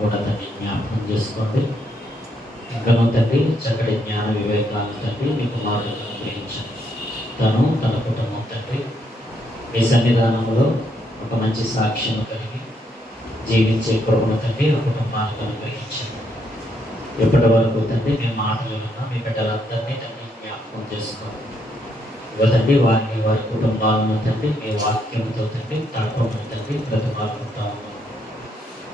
కూడా తండ్రి జ్ఞాపకం చేసుకోండి. ఇంకనూ తండ్రి చక్కటి జ్ఞాన వివేకాలను తండ్రి మీ కుమారులను అనుగ్రహించండి. తన కుటుంబం తండ్రి మీ సన్నిధానంలో ఒక మంచి సాక్ష్యం కలిగి జీవించే కృపను తండ్రి ఆ కుటుంబానికి అనుగ్రహించండి. ఎప్పటి వరకు తండ్రి మీ మాటలు ఉన్నా మీ బిడ్డలందరినీ తండ్రి జ్ఞాపకం చేసుకోండి. తండ్రి వారి కుటుంబాలను తండ్రి మీ వాక్యంతో తండ్రి తడపమని తండ్రి బ్రతిమాలుకుంటా ఉన్నాను.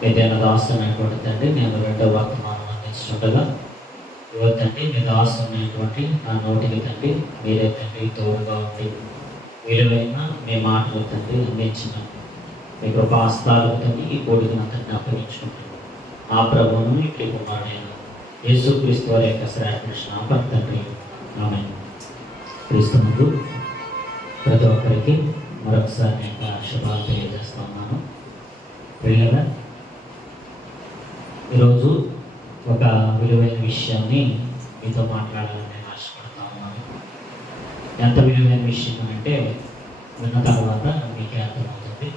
ఏదైనా దాస్తున్నటువంటి తండ్రి నేను రెండవ వర్తమానం అందించుండగా తండ్రి మీ దాస్తున్నటువంటి నా నోటికి తండ్రి మీరే తండ్రి తోడుగా ఉండి విలువైన మీ మాటలు తండ్రి అందించిన మీ కృపాస్తాలకు తండ్రి ఈ కోడికి తండ్రి అప్పగించుకుంటున్నాను. ఆ ప్రభువును ఇప్పుడు కుమారుడైన యేసుక్రీస్తు వారి యొక్క శ్రేష్ఠ తండ్రి ఆమేన్. క్రీస్తునందు ప్రతి ఒక్కరికి మరొకసారి నేను శుభాలు తెలియజేస్తున్నాను. పిల్లగా ఈరోజు ఒక విలువైన విషయాన్ని మీతో మాట్లాడాలని నేను ఆశపడతా ఉన్నాను. ఎంత విలువైన విషయం అంటే విన్న తర్వాత మీకే అర్థమవుతుంది.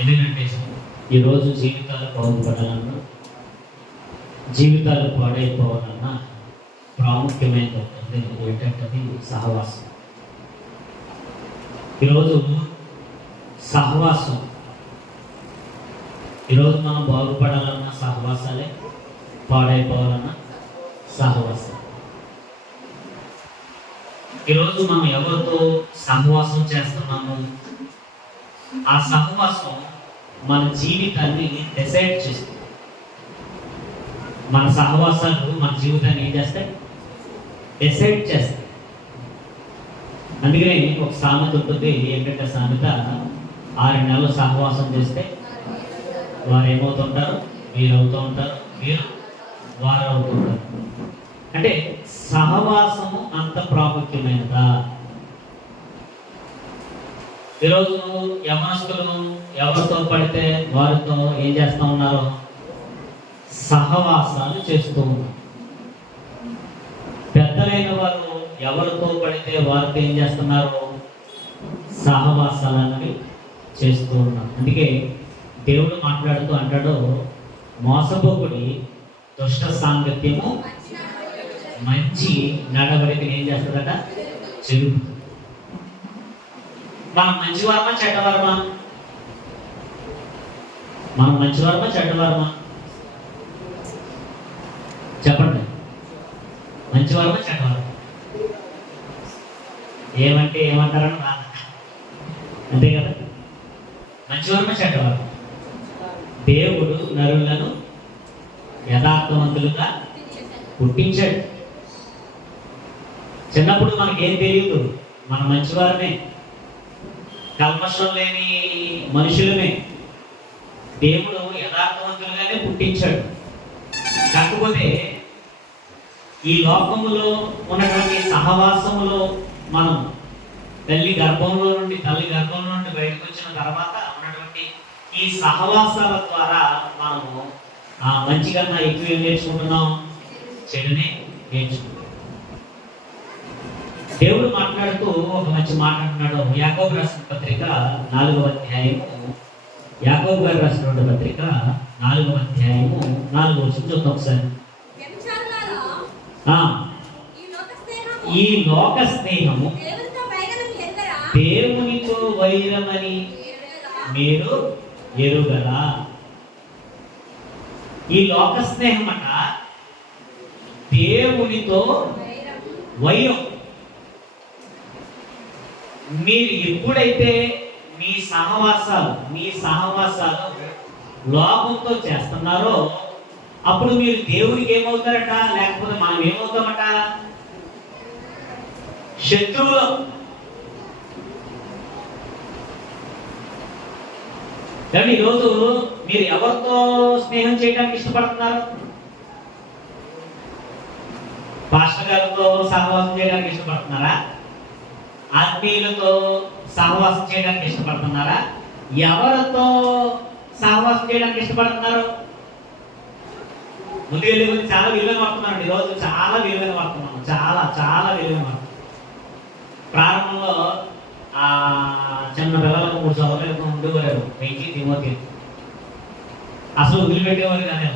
ఎందుకంటే ఈరోజు జీవితాలు బాగుపడాలన్నా జీవితాలు పాడైపోవాలన్నా ప్రాముఖ్యమైనది ఉంటుంది. ఏంటంటే సహవాసం. ఈరోజు సహవాసం, ఈరోజు మనం బాగుపడాలన్నా సహవాసాలే, పాడైపోవాలన్నా సహవాసం. ఈరోజు మనం ఎవరితో సహవాసం చేస్తున్నాము, ఆ సహవాసం మన జీవితాన్ని డిసైడ్ చేస్తుంది. మన సహవాసాలు మన జీవితాన్ని ఏం చేస్తాయి? డిసైడ్ చేస్తాయి. అందుకనే ఒక సామెత ఉంటుంది. ఏంటంటే సామెత 6 నెలలు సహవాసం చేస్తే వారు ఏమవుతుంటారు? మీరు అవుతూ ఉంటారు, మీరు వారు అవుతుంటారు. అంటే సహవాసము అంత ప్రాముఖ్యమైనదా? ఈరోజు యవనస్తులను ఎవరితో పడితే వారితో ఏం చేస్తూ ఉన్నారు? సహవాసాలు చేస్తూ ఉన్నారు. పెద్దలైన వారు ఎవరితో పడితే వారితో ఏం చేస్తున్నారు? సహవాసాలు అనేవి చేస్తూ ఉన్నారు. అందుకే దేవుడు మాట్లాడుతూ అంటాడు, మోసపోకుడి దుష్ట సాంగత్యము మంచి నడవడికని ఏం చేస్తుందట? చెరుపుతుంది. మనం మంచివారమా చెడ్డవారమా? మనం మంచివారమా చెడ్డవారమా? చెప్పండి. మంచివారమా చెడ్డవారమా? ఏమంటే ఏమంటారని బాధ, అంతే కదా? మంచివారమా చెడ్డవారమా? దేవుడు నరులను యథార్థవంతులుగా పుట్టించాడు. చిన్నప్పుడు మనకేం తెలియదు, మనం మంచివారమే, కల్మషం లేని మనుషులమే. దేవుడు యథార్థవంతులుగానే పుట్టించాడు. కాకపోతే ఈ లోకములో ఉన్నటువంటి సహవాసములో మనం తల్లి గర్భంలో నుండి బయటకు వచ్చిన తర్వాత ఉన్నటువంటి ఈ సహవాసాల ద్వారా మనము మంచిగా ఎక్కువ ఏం నేర్చుకుంటున్నాం? చెడునే నేర్చుకుంటున్నాం. దేవుడు మాట్లాడుతూ ఒక మంచి మాట అంటున్నాడు. యాకోబు రాసిన పత్రిక 4వ అధ్యాయము, యాకోబు గారు రాసినటువంటి పత్రిక 4వ అధ్యాయము 4వ వచనం చూద్దాం ఒకసారి. ఈ లోక స్నేహము దేవునితో వైరమని మీరు ఎరుగరా? ఈ లోక స్నేహం అట దేవునితో వైరం. మీరు ఎప్పుడైతే మీ సహవాసాలు లోకంతో చేస్తున్నారో అప్పుడు మీరు దేవునికి ఏమవుతారట? లేకపోతే మనం ఏమవుతామట? శత్రువులు. కానీ ఈరోజు మీరు ఎవరితో స్నేహం చేయడానికి ఇష్టపడుతున్నారు? పాస్టర్ గారితో సహవాసం చేయడానికి ఇష్టపడుతున్నారా? ఆత్మీయులతో సహవాసం చేయడానికి ఇష్టపడుతున్నారా? ఎవరితో సహవాసం చేయడానికి ఇష్టపడుతున్నారు? ముందుకు వెళ్ళే కొద్ది చాలా విలువైన పడుతున్నాను. ఈరోజు చాలా విలువైన పడుతున్నాను, చాలా విలువైన పడుతున్నాను. ప్రారంభంలో చిన్న పిల్లలకు 3 సంవత్సరాలు ఉండేవారు. వెంకీ తిమోతి అసలు వదిలిపెట్టేవారు కానీ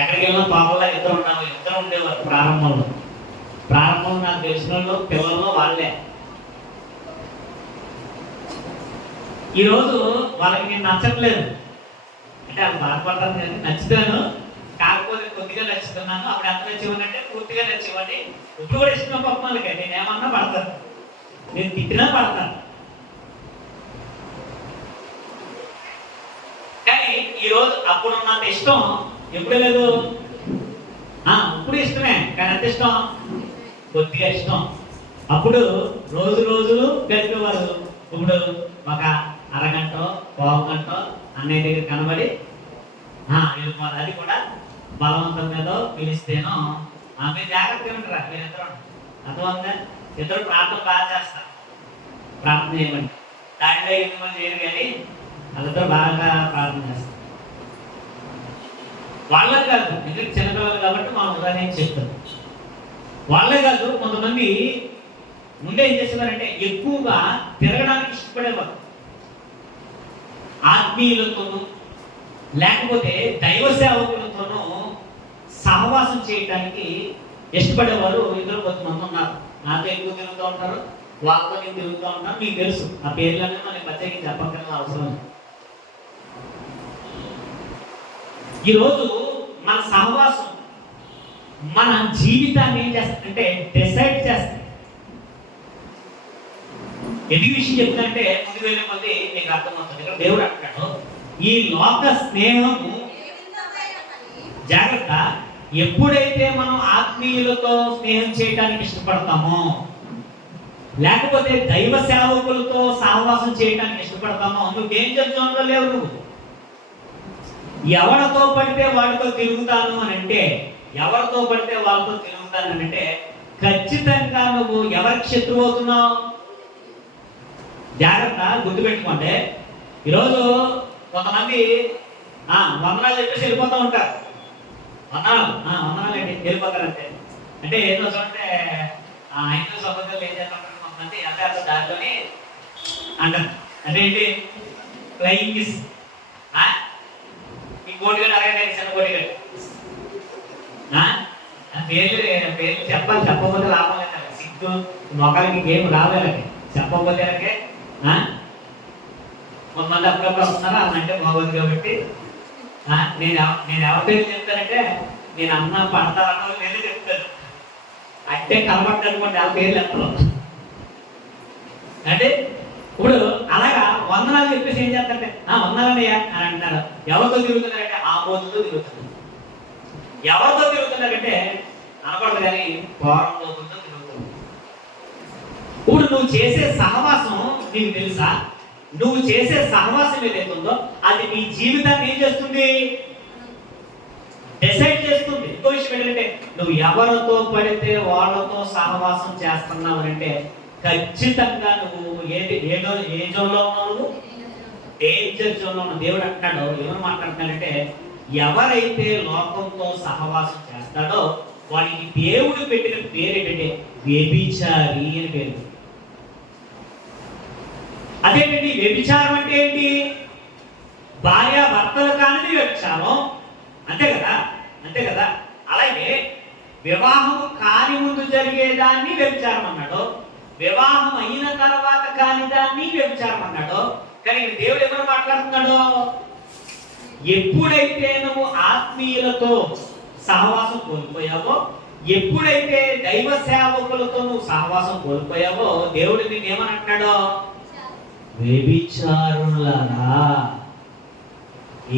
ఎక్కడికి వెళ్ళినా పాపల్లా ఇద్దరు ఉండేవారు ప్రారంభంలో నాకు తెలిసిన వాళ్ళు పిల్లల్లో వాళ్ళే. ఈరోజు వాళ్ళకి నేను నచ్చట్లేదు అంటే వాళ్ళు బాధపడతాను కానీ నచ్చుతాను, కాకపోతే కొద్దిగా నచ్చుతున్నాను. అప్పుడు ఎంత నచ్చివ్వనంటే పూర్తిగా నచ్చివ్వండి. ఇప్పుడు కూడా ఇష్టం పాప వాళ్ళకి, నేను ఏమన్నా పడతాను, నేను తిట్టినా పడతాను. కానీ ఈరోజు అప్పుడున్నంత ఇష్టం ఎప్పుడు లేదు. ఇప్పుడు ఇష్టమే కానీ ఎంత ఇష్టం, కొద్దిగా ఇష్టం. అప్పుడు రోజులు గడిపేవారు. ఇప్పుడు ఒక అరగంట పావు గంట అన్నయ్య దగ్గర కనబడి వెళ్ళిపోవాలి. అది కూడా బలవంతం మీద పిలిస్తేనో మీరు జాగ్రత్తగా ఉంటారా మీరిద్దరు అర్థమంగా. ఇద్దరు ప్రార్థన బాగా చేస్తారు, ప్రార్థన చేయమని దాంట్లో మంది చేయరు కానీ వాళ్ళిద్దరు బాగా ప్రార్థన చేస్తారు. వాళ్ళే కాదు, ఎందుకంటే చిన్నపిల్లలు కాబట్టి మా ఉదాహరణ చెప్తారు. వాళ్ళే కాదు, కొంతమంది ముందే ఏం చేసేవారంటే ఎక్కువగా తిరగడానికి ఇష్టపడేవారు. ఆత్మీయులతోనూ లేకపోతే దైవ సేవకులతోనూ సహవాసం చేయడానికి ఇష్టపడేవారు ఇద్దరు కొంతమంది ఉన్నారు. నాతో ఎక్కువ తిరుగుతూ ఉంటారు, వాళ్ళతో నేను తిరుగుతూ ఉంటాను. మీకు తెలుసు ఆ పేర్లన్నీ మనకి ప్రత్యేకించి చెప్పక్కర్ల అవసరం. ఈరోజు మన సహవాసం మన జీవితాన్ని ఏం చేస్తుందంటే డిసైడ్ చేస్తుంది. ఎందుకు విషయం చెప్తుందంటే ముందుకు వెళ్ళే కొద్ది మీకు అర్థమవుతుంది. ఇక్కడ దేవుడు అంటాడు ఈ లోక స్నేహము జాగ్రత్త. ఎప్పుడైతే మనం ఆత్మీయులతో స్నేహం చేయడానికి ఇష్టపడతామో లేకపోతే దైవ సేవకులతో సహవాసం చేయడానికి ఇష్టపడతామో నువ్వు డేంజర్ జోన్లో లేవు. నువ్వు ఎవరితో పడితే వాడితో తిరుగుతాను అని అంటే, ఎవరితో పడితే వాళ్ళతో తిరుగుతాను అని అంటే ఖచ్చితంగా నువ్వు ఎవరికి శత్రువు అవుతున్నావు. జాగ్రత్త గుర్తుపెట్టుకోండి. ఈరోజు కొంతమంది వందనాలు చెప్పేసి వెళ్ళిపోతూ ఉంటారు. వందనాలు ఏంటి వెళ్ళిపోతారంటే అంటే ఏదో అంటే హిందూ సభ్యులు ఏం చేస్తారు కొంతమంది అంటే అసలు దాంట్లోని అంటారు. అంటే ఏంటి ఫ్లయింగ్ కిస్. ఈ కోటిగడ్డ అలాగే చిన్న కోటిగడ్డ పేర్లు చెప్పకపోతే లాభం లేదు. సిగ్గు మొక్కలకి ఏం రావాలండి చెప్పకపోతే కొంతమంది అప్పుడప్పుడు వస్తున్నారా అంటే బాగోదు కాబట్టి నేను ఎవరి పేరు చెప్తానంటే నేను అన్న పడతానో లేదో చెప్తాను. అంటే కలబడ్డనుకోండి ఆ పేర్లు ఎత్తలో అంటే ఇప్పుడు అలాగా వందనాలు చెప్పేసి ఏం చేస్తారంటే వందనాలయ్యా అని అంటున్నారు. ఎవరితో తిరుగుతున్నారంటే ఆ పోతులతో తిరుగుతున్నారు. ఎవరితో తిరుగుతున్నారంటే అనకూడదు కానీ పోరం పోతులతో తిరుగుతున్నారు. ఇప్పుడు నువ్వు చేసే సహవాసం నీకు తెలుసా? నువ్వు చేసే సహవాసం ఏదైతుందో అది నీ జీవితాన్ని ఏం చేస్తుంది? డిసైడ్ చేస్తుంది. ఇంకో విషయం ఏంటంటే నువ్వు ఎవరితో పడితే వాళ్ళతో సహవాసం చేస్తున్నావు అంటే ఖచ్చితంగా నువ్వు ఏ జోన్లో ఉన్నావు? డేంజర్ జోన్లో ఉన్నావు. దేవుడు అంటున్నాడు, ఎవరు మాట్లాడుతున్నాడంటే ఎవరైతే లోకంతో సహవాసం చేస్తాడో వాడికి దేవుడు పెట్టిన పేరు ఏంటంటే వ్యభిచారి అని పేరు. అదేంటి వ్యభిచారం అంటే ఏంటి? భార్య భర్తలు కానిది వ్యభిచారం, అంతే కదా. అలాగే వివాహం కాని ముందు జరిగేదాన్ని వ్యభిచారం అన్నాడు, వివాహం అయిన తర్వాత కాని దాన్ని వ్యభిచారం అన్నాడు. కానీ దేవుడు ఎవరు మాట్లాడుతున్నాడు? ఎప్పుడైతే నువ్వు ఆత్మీయులతో సహవాసం కోల్పోయావో, ఎప్పుడైతే దైవ సేవకులతో నువ్వు సహవాసం కోల్పోయావో దేవుడు నిన్ను ఏమనంటున్నాడో, వ్యభిచారులారా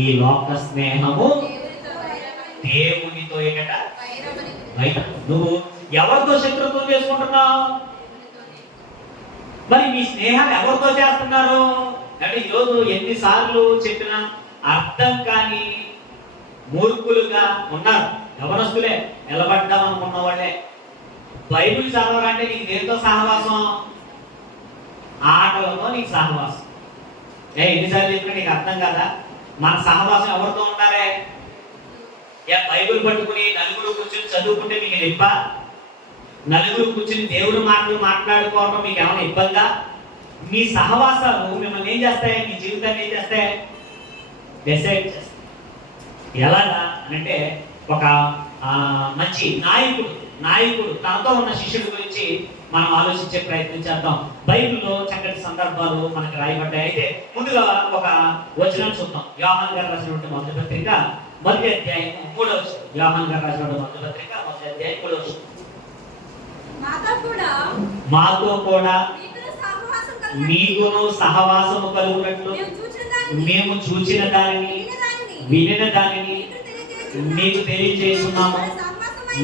ఈ లోక స్నేహము దేవునితో ఏకట. నువ్వు ఎవరితో శత్రుత్వం చేసుకుంటున్నావు? మరి మీ స్నేహాలు ఎవరితో చేస్తున్నారు అంటే ఈరోజు ఎన్నిసార్లు చెప్పినా అర్థం కాని మూర్ఖులుగా ఉన్నారు. యవనస్తులే నిలబడ్డాం అనుకున్న వాళ్ళే. బైబిల్ చదవాలంటే నీకు దేంతో సహవాసం? ఆటలతో నీకు సహవాసం. ఎన్నిసార్లు చెప్పినా నీకు అర్థం కదా. మన సహవాసం ఎవరితో ఉండాలి? బైబిల్ పట్టుకుని నలుగురు కూర్చొని చదువుకుంటే మీకు ఇబ్బ? నలుగురు కూర్చొని దేవుడు మాటలు మాట్లాడుకోవడం మీకు ఏమైనా ఇబ్బందా? మీ సహవాసాలు మిమ్మల్ని ఏం చేస్తాయి? మీ జీవితాన్ని ఏం చేస్తాయి? డిసైడ్ చేస్తాం. ఎలాగా అంటే ఒక మంచి నాయకుడు తనతో ఉన్న శిష్యుడి గురించి మనం ఆలోచించే ప్రయత్నం చేద్దాం. బైబిల్లో చక్కటి సందర్భాలు మనకు రాయబడ్డాయి. అయితే ముందుగా ఒక వచనం చూద్దాం. యోహాను గారు రాసినటువంటి మొదటి పత్రిక 1వ అధ్యాయం 3వ వచనం. యోహాను గారు రాసినటువంటి మొదటి పత్రిక 1వ అధ్యాయం 3వ వచనం. మాతో కూడా మీకును సహవాసము కలుగునట్లు మేము చూచిన దానిని వినిన దానిని మీకు తెలియజేస్తున్నాము.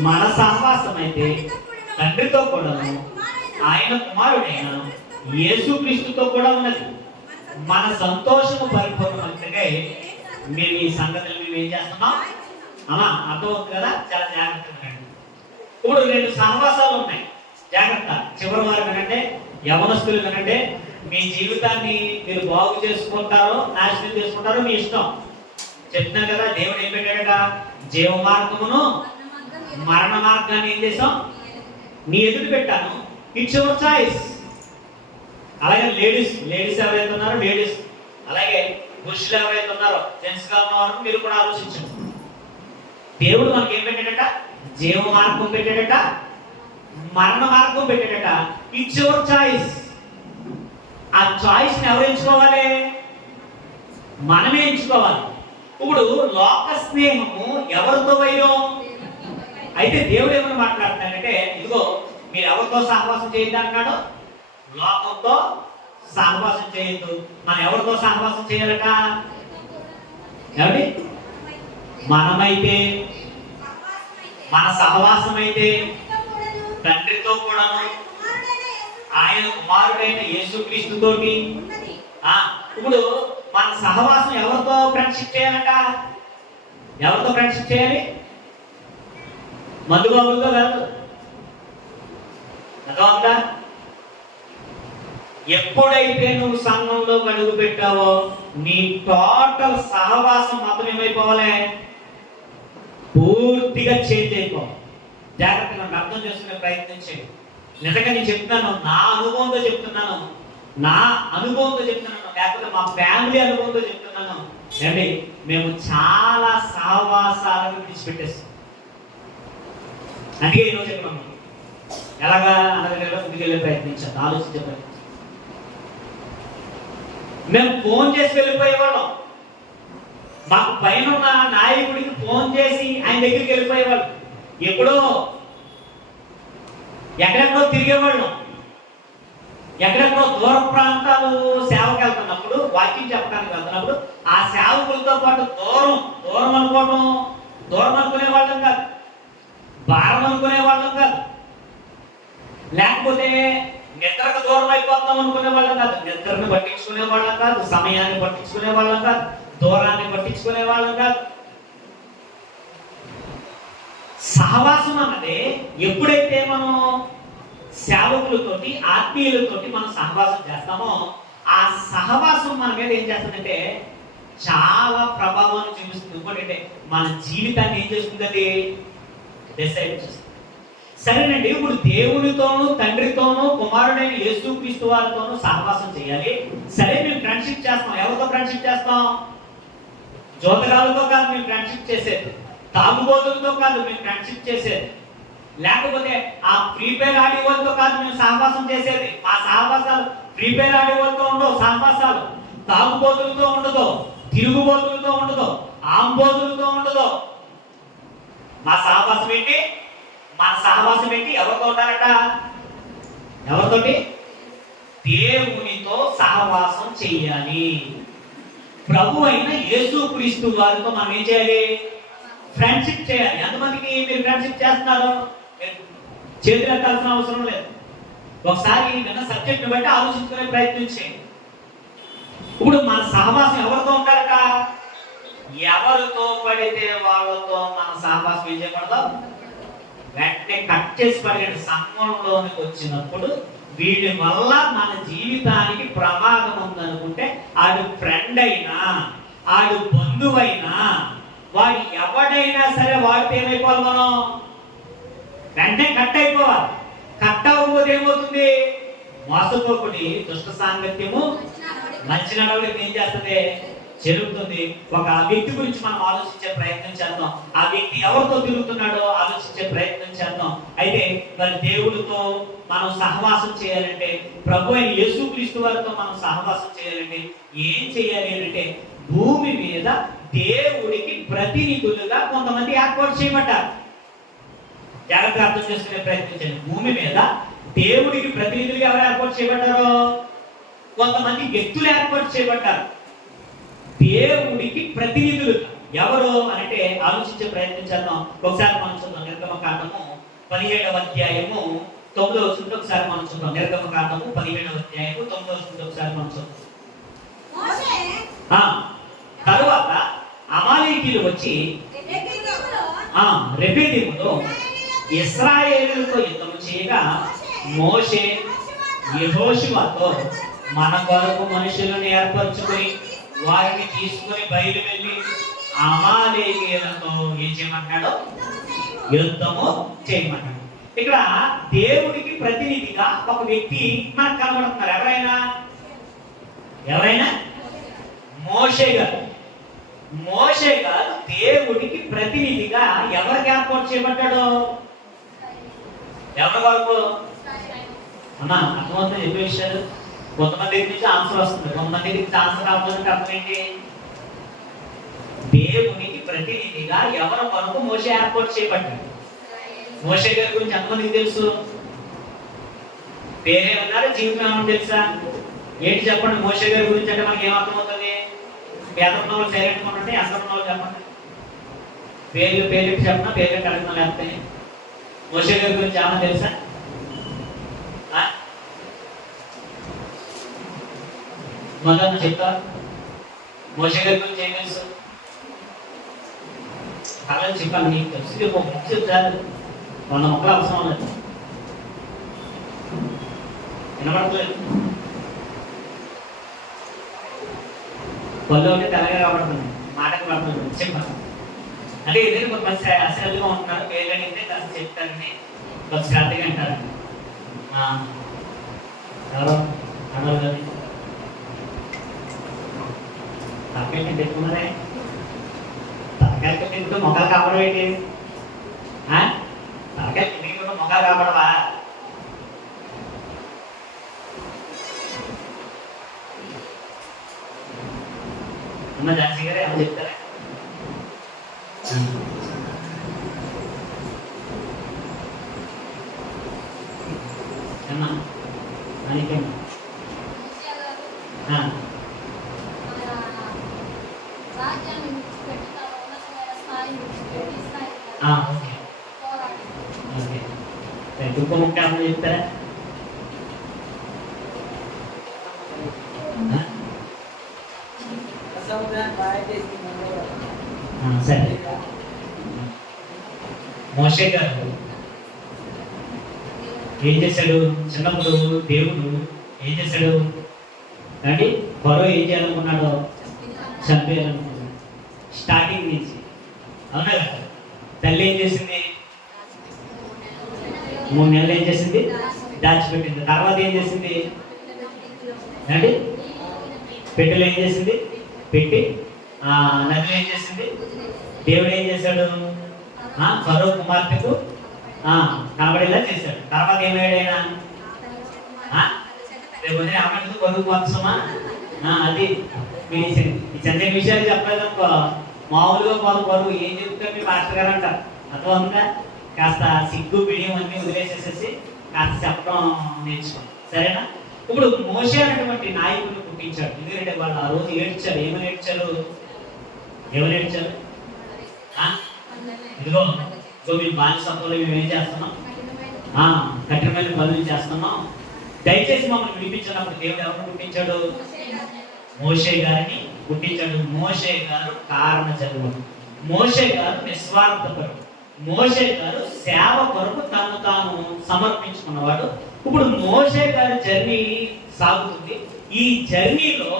మన సహవాసం అయితే తండ్రితో కూడా ఆయన కుమారుడైన యేసుక్రీస్తుతో కూడా ఉన్నది. మన సంతోషము పరిపూర్ణమై మేము ఈ సంగతులు మేము ఏం చేస్తున్నాం అలా అర్థమవుతుంది కదా. చాలా జాగ్రత్తగా. ఇప్పుడు 2 సహవాసాలు ఉన్నాయి, జాగ్రత్త. చివరి వారు వినంటే, యవనస్తులు వినంటే, మీ జీవితాన్ని మీరు బాగు చేసుకుంటారో నాశనం చేసుకుంటారో మీ ఇష్టం. చెప్తున్నాను కదా, దేవుడు ఏం పెట్టాడట? జీవ మార్గమును మరణ మార్గాన్ని ఏం చేసాం? నీ ఎదురు పెట్టాను. It's your choice. అలాగే లేడీస్ ఎవరైతే ఉన్నారో లేడీస్, అలాగే పురుషులు ఎవరైతే ఉన్నారో జెంట్స్ గా ఉన్నారో మీరు కూడా ఆలోచించండి. దేవుడు మనకి ఏం పెట్టాడట? జీవ మార్గం పెట్టాడట, మరణ మార్గం పెట్టాడట. It's your choice. ఆ చాయిస్ ని ఎవరు ఎంచుకోవాలి? మనమే ఎంచుకోవాలి. ఇప్పుడు లోక స్నేహము ఎవరితో వైరం? అయితే దేవుడు ఏమని మాట్లాడుతున్నాడంటే, ఇదిగో మీరు ఎవరితో సహవాసం చేయొద్దు అంటున్నాడు? లోకంతో సహవాసం చేయొద్దు. మనం ఎవరితో సహవాసం చేయాలట? ఎవరి? మనమైతే, మన సహవాసం అయితే తండ్రితో కూడాను ఆయన కుమారుడైన యేసుక్రీస్తుతోటి. ఇప్పుడు మన సహవాసం ఎవరితో ఫ్రెండ్షిప్ చేయాలట? ఎవరితో ఫ్రెండ్షిప్ చేయాలి? మందుబాబులతో కాదు. అర్థమవుతుందా? ఎప్పుడైతే నువ్వు సంఘంలో అడుగు పెట్టావో నీ టోటల్ సహవాసం మాత్రం ఏమైపోవాలి? పూర్తిగా చేంజ్ అయిపోవాలి. జాగ్రత్తగా అర్థం చేసుకునే ప్రయత్నం చేయండి. నిజంగా నేను చెప్తున్నాను, నా అనుభవంతో చెప్తున్నాను, లేకపోతే మా ఫ్యామిలీ అనుభవంతో చెప్తున్నాను. అంటే మేము చాలా సహవాసాలను విడిచిపెట్టేస్తాం. అందుకే ఈరోజు చెప్పినాము ఎలాగా అనగా ముందుకెళ్ళే ప్రయత్నించాను, ఆలోచించే ప్రయత్నించాను. మేము ఫోన్ చేసి వెళ్ళిపోయేవాళ్ళం. మాకు పైన ఉన్న నాయకుడికి ఫోన్ చేసి ఆయన దగ్గరికి వెళ్ళిపోయేవాళ్ళం. ఎప్పుడో ఎక్కడెక్కడో తిరిగేవాళ్ళం. ఎక్కడెక్కడో దూర ప్రాంతాలు సేవకు వెళ్తున్నప్పుడు, వాకింగ్ చెప్పడానికి వెళ్తున్నప్పుడు ఆ సేవకులతో పాటు దూరం అనుకునే వాళ్ళం కాదు, భారం అనుకునే వాళ్ళం కాదు, లేకపోతే నిద్రకు దూరం అయిపోతాం అనుకునే వాళ్ళం కాదు, నిద్రను పట్టించుకునే వాళ్ళం కాదు, సమయాన్ని పట్టించుకునే వాళ్ళం కాదు, దూరాన్ని పట్టించుకునే వాళ్ళం కాదు. సహవాసం అన్నది ఎప్పుడైతే మనం సేవకులతోటి ఆత్మీయులతోటి మనం సహవాసం చేస్తామో ఆ సహవాసం మన మీద ఏం చేస్తుందంటే చాలా ప్రభావాన్ని చూపిస్తుంది. ఇంకోటంటే మన జీవితాన్ని ఏం చేస్తుంది? అది డిసైడ్ చేస్తుంది. సరేనండి, ఇప్పుడు దేవునితోనూ తండ్రితోనూ కుమారుడైన యేసుక్రీస్తు వారితోనూ సహవాసం చేయాలి. సరే, మేము ఫ్రెండ్షిప్ చేస్తాం. ఎవరితో ఫ్రెండ్షిప్ చేస్తాం? జోతగాలతో కాదు మేము ఫ్రెండ్షిప్ చేసేది, తాగుబోతులతో కాదు మేము ఫ్రెండ్షిప్ చేసేది, లేకపోతే ఆ ప్రీపేర్ ఆడియోలతో కాదు మేము సహవాసం చేసేది. మా సహవాసాలు ప్రీపేర్ ఆడియోలతో ఉండవు. సహవాసాలు తాగుబోతులతో ఉండదు, తిరుగుబోతులతో ఉండదు, ఆంబోతులతో ఉండదు. మా సహవాసం ఏంటి? మన సహవాసం ఏంటి? ఎవరితో ఉండాలట? ఎవరితోటి? దేవునితో సహవాసం చెయ్యాలి. ప్రభు అయిన యేసుక్రీస్తు వారితో మనం ఏం చేయాలి? ఫ్రెండ్షిప్ చేయాలి. ఎంతమందికి మీరు ఫ్రెండ్షిప్ చేస్తున్నారు? చేతులు ఎత్తాల్సిన అవసరం లేదు. ఒకసారి విన్న సబ్జెక్ట్ బట్టి ఆలోచించుకునే ప్రయత్నం చేయండి. ఇప్పుడు మన సహవాసం ఎవరితో ఉండాలట? ఎవరితో పడితే వాళ్ళతో మన సహవాసం ఏం చేయకూడదు? వెంటనే కట్ చేసి పడిన సంఘంలోనికి వచ్చినప్పుడు వీడి వల్ల మన జీవితానికి ప్రమాదం ఉందనుకుంటే ఆడు ఫ్రెండ్ అయినా, ఆడు బంధువైనా, వాడు ఎవడైనా సరే వాడితో ఏమైపోవాలి? మనం వెంటనే కట్ అయిపోవాలి. కట్ అవ్వకపోతే ఏమవుతుంది? మోసపోకుడి దుష్ట సాంగత్యము మంచి నడవడికి ఏం చేస్తుంది? జరుగుతుంది. ఒక వ్యక్తి గురించి మనం ఆలోచించే ప్రయత్నం చేద్దాం. ఆ వ్యక్తి ఎవరితో తిరుగుతున్నాడో ఆలోచించే ప్రయత్నం చేద్దాం. అయితే మరి దేవుడితో మనం సహవాసం చేయాలంటే, ప్రభు అయిన యేసుక్రీస్తు వారితో మనం సహవాసం చేయాలంటే ఏం చేయాలి అంటే, భూమి మీద దేవుడికి ప్రతినిధులుగా కొంతమంది ఏర్పాటు చేయబడ్డారు. జాగ్రత్తగా అర్థం చేసుకునే ప్రయత్నించండి. భూమి మీద దేవుడికి ప్రతినిధులుగా ఎవరు ఏర్పాటు చేయబడ్డారో కొంతమంది వ్యక్తులు ఏర్పాటు చేయబడ్డారు. దేవుడికి ప్రతినిధులు ఎవరు అంటే ఆలోచించే ప్రయత్నం చేద్దాం. ఒకసారి మనం చూద్దాం. నిర్గమకాండము 17వ అధ్యాయము 9వ వచనం ఒకసారి మనం చూద్దాం. నిర్గమకాండము 17వ అధ్యాయము 9వ వచనం ఒకసారి మనం చూద్దాం. తరువాత అమాలేకీయులు వచ్చి రెఫీదీములో ఇశ్రాయేలులతో యుద్ధం చేయగా మోషే యెహోషువతో మన కొరకు మనుషులను ఏర్పరచుకొని వారిని తీసుకుని బయలు వెళ్ళి అమాలేకీయులతో ఏం చేయమంటాడో యుద్ధము చేయమన్నాడు. ఇక్కడ దేవుడికి ప్రతినిధిగా ఒక వ్యక్తి మనకు కనబడుతున్నారు. ఎవరైనా మోషే గారు. మోషే గారు దేవుడికి ప్రతినిధిగా ఎవరికి ఏర్పాటు చేయబడ్డాడో, ఎవరి వరకు అన్నా అర్థమవుతుంది చెప్పే విషయాలు. కొంతమంది దగ్గర నుంచి ఆన్సర్ వస్తుంది, కొంతమంది దగ్గర నుంచి ఆన్సర్ రావడానికి అర్థం ఏంటి? దేవునికి ప్రతినిధిగా ఎవరి వరకు మోషే ఏర్పాటు చేయబడ్డాడు. మోషే గారి గురించి ఎంతమందికి తెలుసు? పేరే ఉన్నారు, జీవితం ఏమని తెలుసా? ఏంటి చెప్పండి. మోషే గారి గురించి అంటే మనకి ఏమర్థమవుతుంది? పేదన్న వాళ్ళు సైలెంట్ ఉంటే అందరం వాళ్ళు చెప్పండి. పేరు చెప్పినా పేరు కడుగుతున్నా. లేకపోతే మోషే గారి గురించి ఏమన్నా తెలుసా? మొదలు చెప్తా. మోషే గారి గురించి ఏం తెలుసు? అలా చెప్పాను. నీకు తెలిసి ఒక ముక్క చెప్తారు, 100 మొక్కలు అవసరం లేదు. వినపడలేదు. పళ్ళు ఒకటి తెల్లగా కాబడుతుంది, మాటకు పడుతుంది. చెప్పాను అంటే ఏదైనా కొంతమంది అసలుగా ఉంటున్నారు. పేరు అడిగితే కాస్త చెప్తారని కొంచెం శ్రద్ధగా అంటారండి. ఎవరో అన్నారు కానీ తలకాయలు పెట్టుకున్నారే. తలకాయలు తింటూ మొక్కలు కాపడం ఏంటి? తలకాయలు తింటుకుంటూ మొక్కలు కాపడవా? అమ్మ జాన్సీ గారు ఏమో చెప్తారా? ఇంకో ముక్క ఏమన్నా చెప్తారా? సరే. మోషే గారు ఏం చేశాడు? చిన్నప్పుడు దేవుడు ఏం చేశాడు అంటే ఫరో ఏం చేయాలనుకున్నాడో చంపేయాలనుకున్నాడు స్టార్టింగ్ నుంచి. అవునా కదా? తల్లి ఏం చేసింది? 3 నెలలు ఏం చేసింది? దాచిపెట్టింది. తర్వాత ఏం చేసింది అంటే పెట్టెలు ఏం చేసింది? పెట్టి నదిలో ఏం చేసింది? దేవుడు ఏం చేశాడు? ఫరో కుమార్తెకు కనబడేలా చేశాడు. తర్వాత ఏమయ్యాడైనా? రేపు అమ్మకు కొడుకు వంశమా అది ఈ చిన్న విషయాలు చెప్పలేదు అనుకో, మామూలుగా కొడుకు ఏం చెప్తారు మీ మాస్టర్ గారు అంటారు. అర్థమవుతుందా? కాస్త సిగ్గు బిడియం అన్ని వదిలేసేసేసి కాస్త చెప్పడం నేర్చుకోండి. సరేనా? ఇప్పుడు మోషే అనేటువంటి నాయకుడిని పుట్టించాడు. ఎందుకంటే వాళ్ళు ఆ రోజు ఏడ్చారు. ఏమని ఏడ్చారు? ఎవరు ఏడ్చారు? ఇదిగో మీరు బానిసత్వంలో మేము ఏం చేస్తున్నాం? కఠినమైన పనులు చేస్తున్నాం. దయచేసి మమ్మల్ని విడిపించినప్పుడు దేవుడు ఎవరిని పుట్టించాడు? మోషే గారిని పుట్టించాడు. మోషే గారు కారణ జన్ముడు. మోషే గారు నిస్వార్థపరుడు. మోషే గారు సేవ కొరకు తను తాను సమర్పించుకున్నవాడు. ఇప్పుడు మోషే గారి జర్నీ సాగుతుంది. ఈ జర్నీలో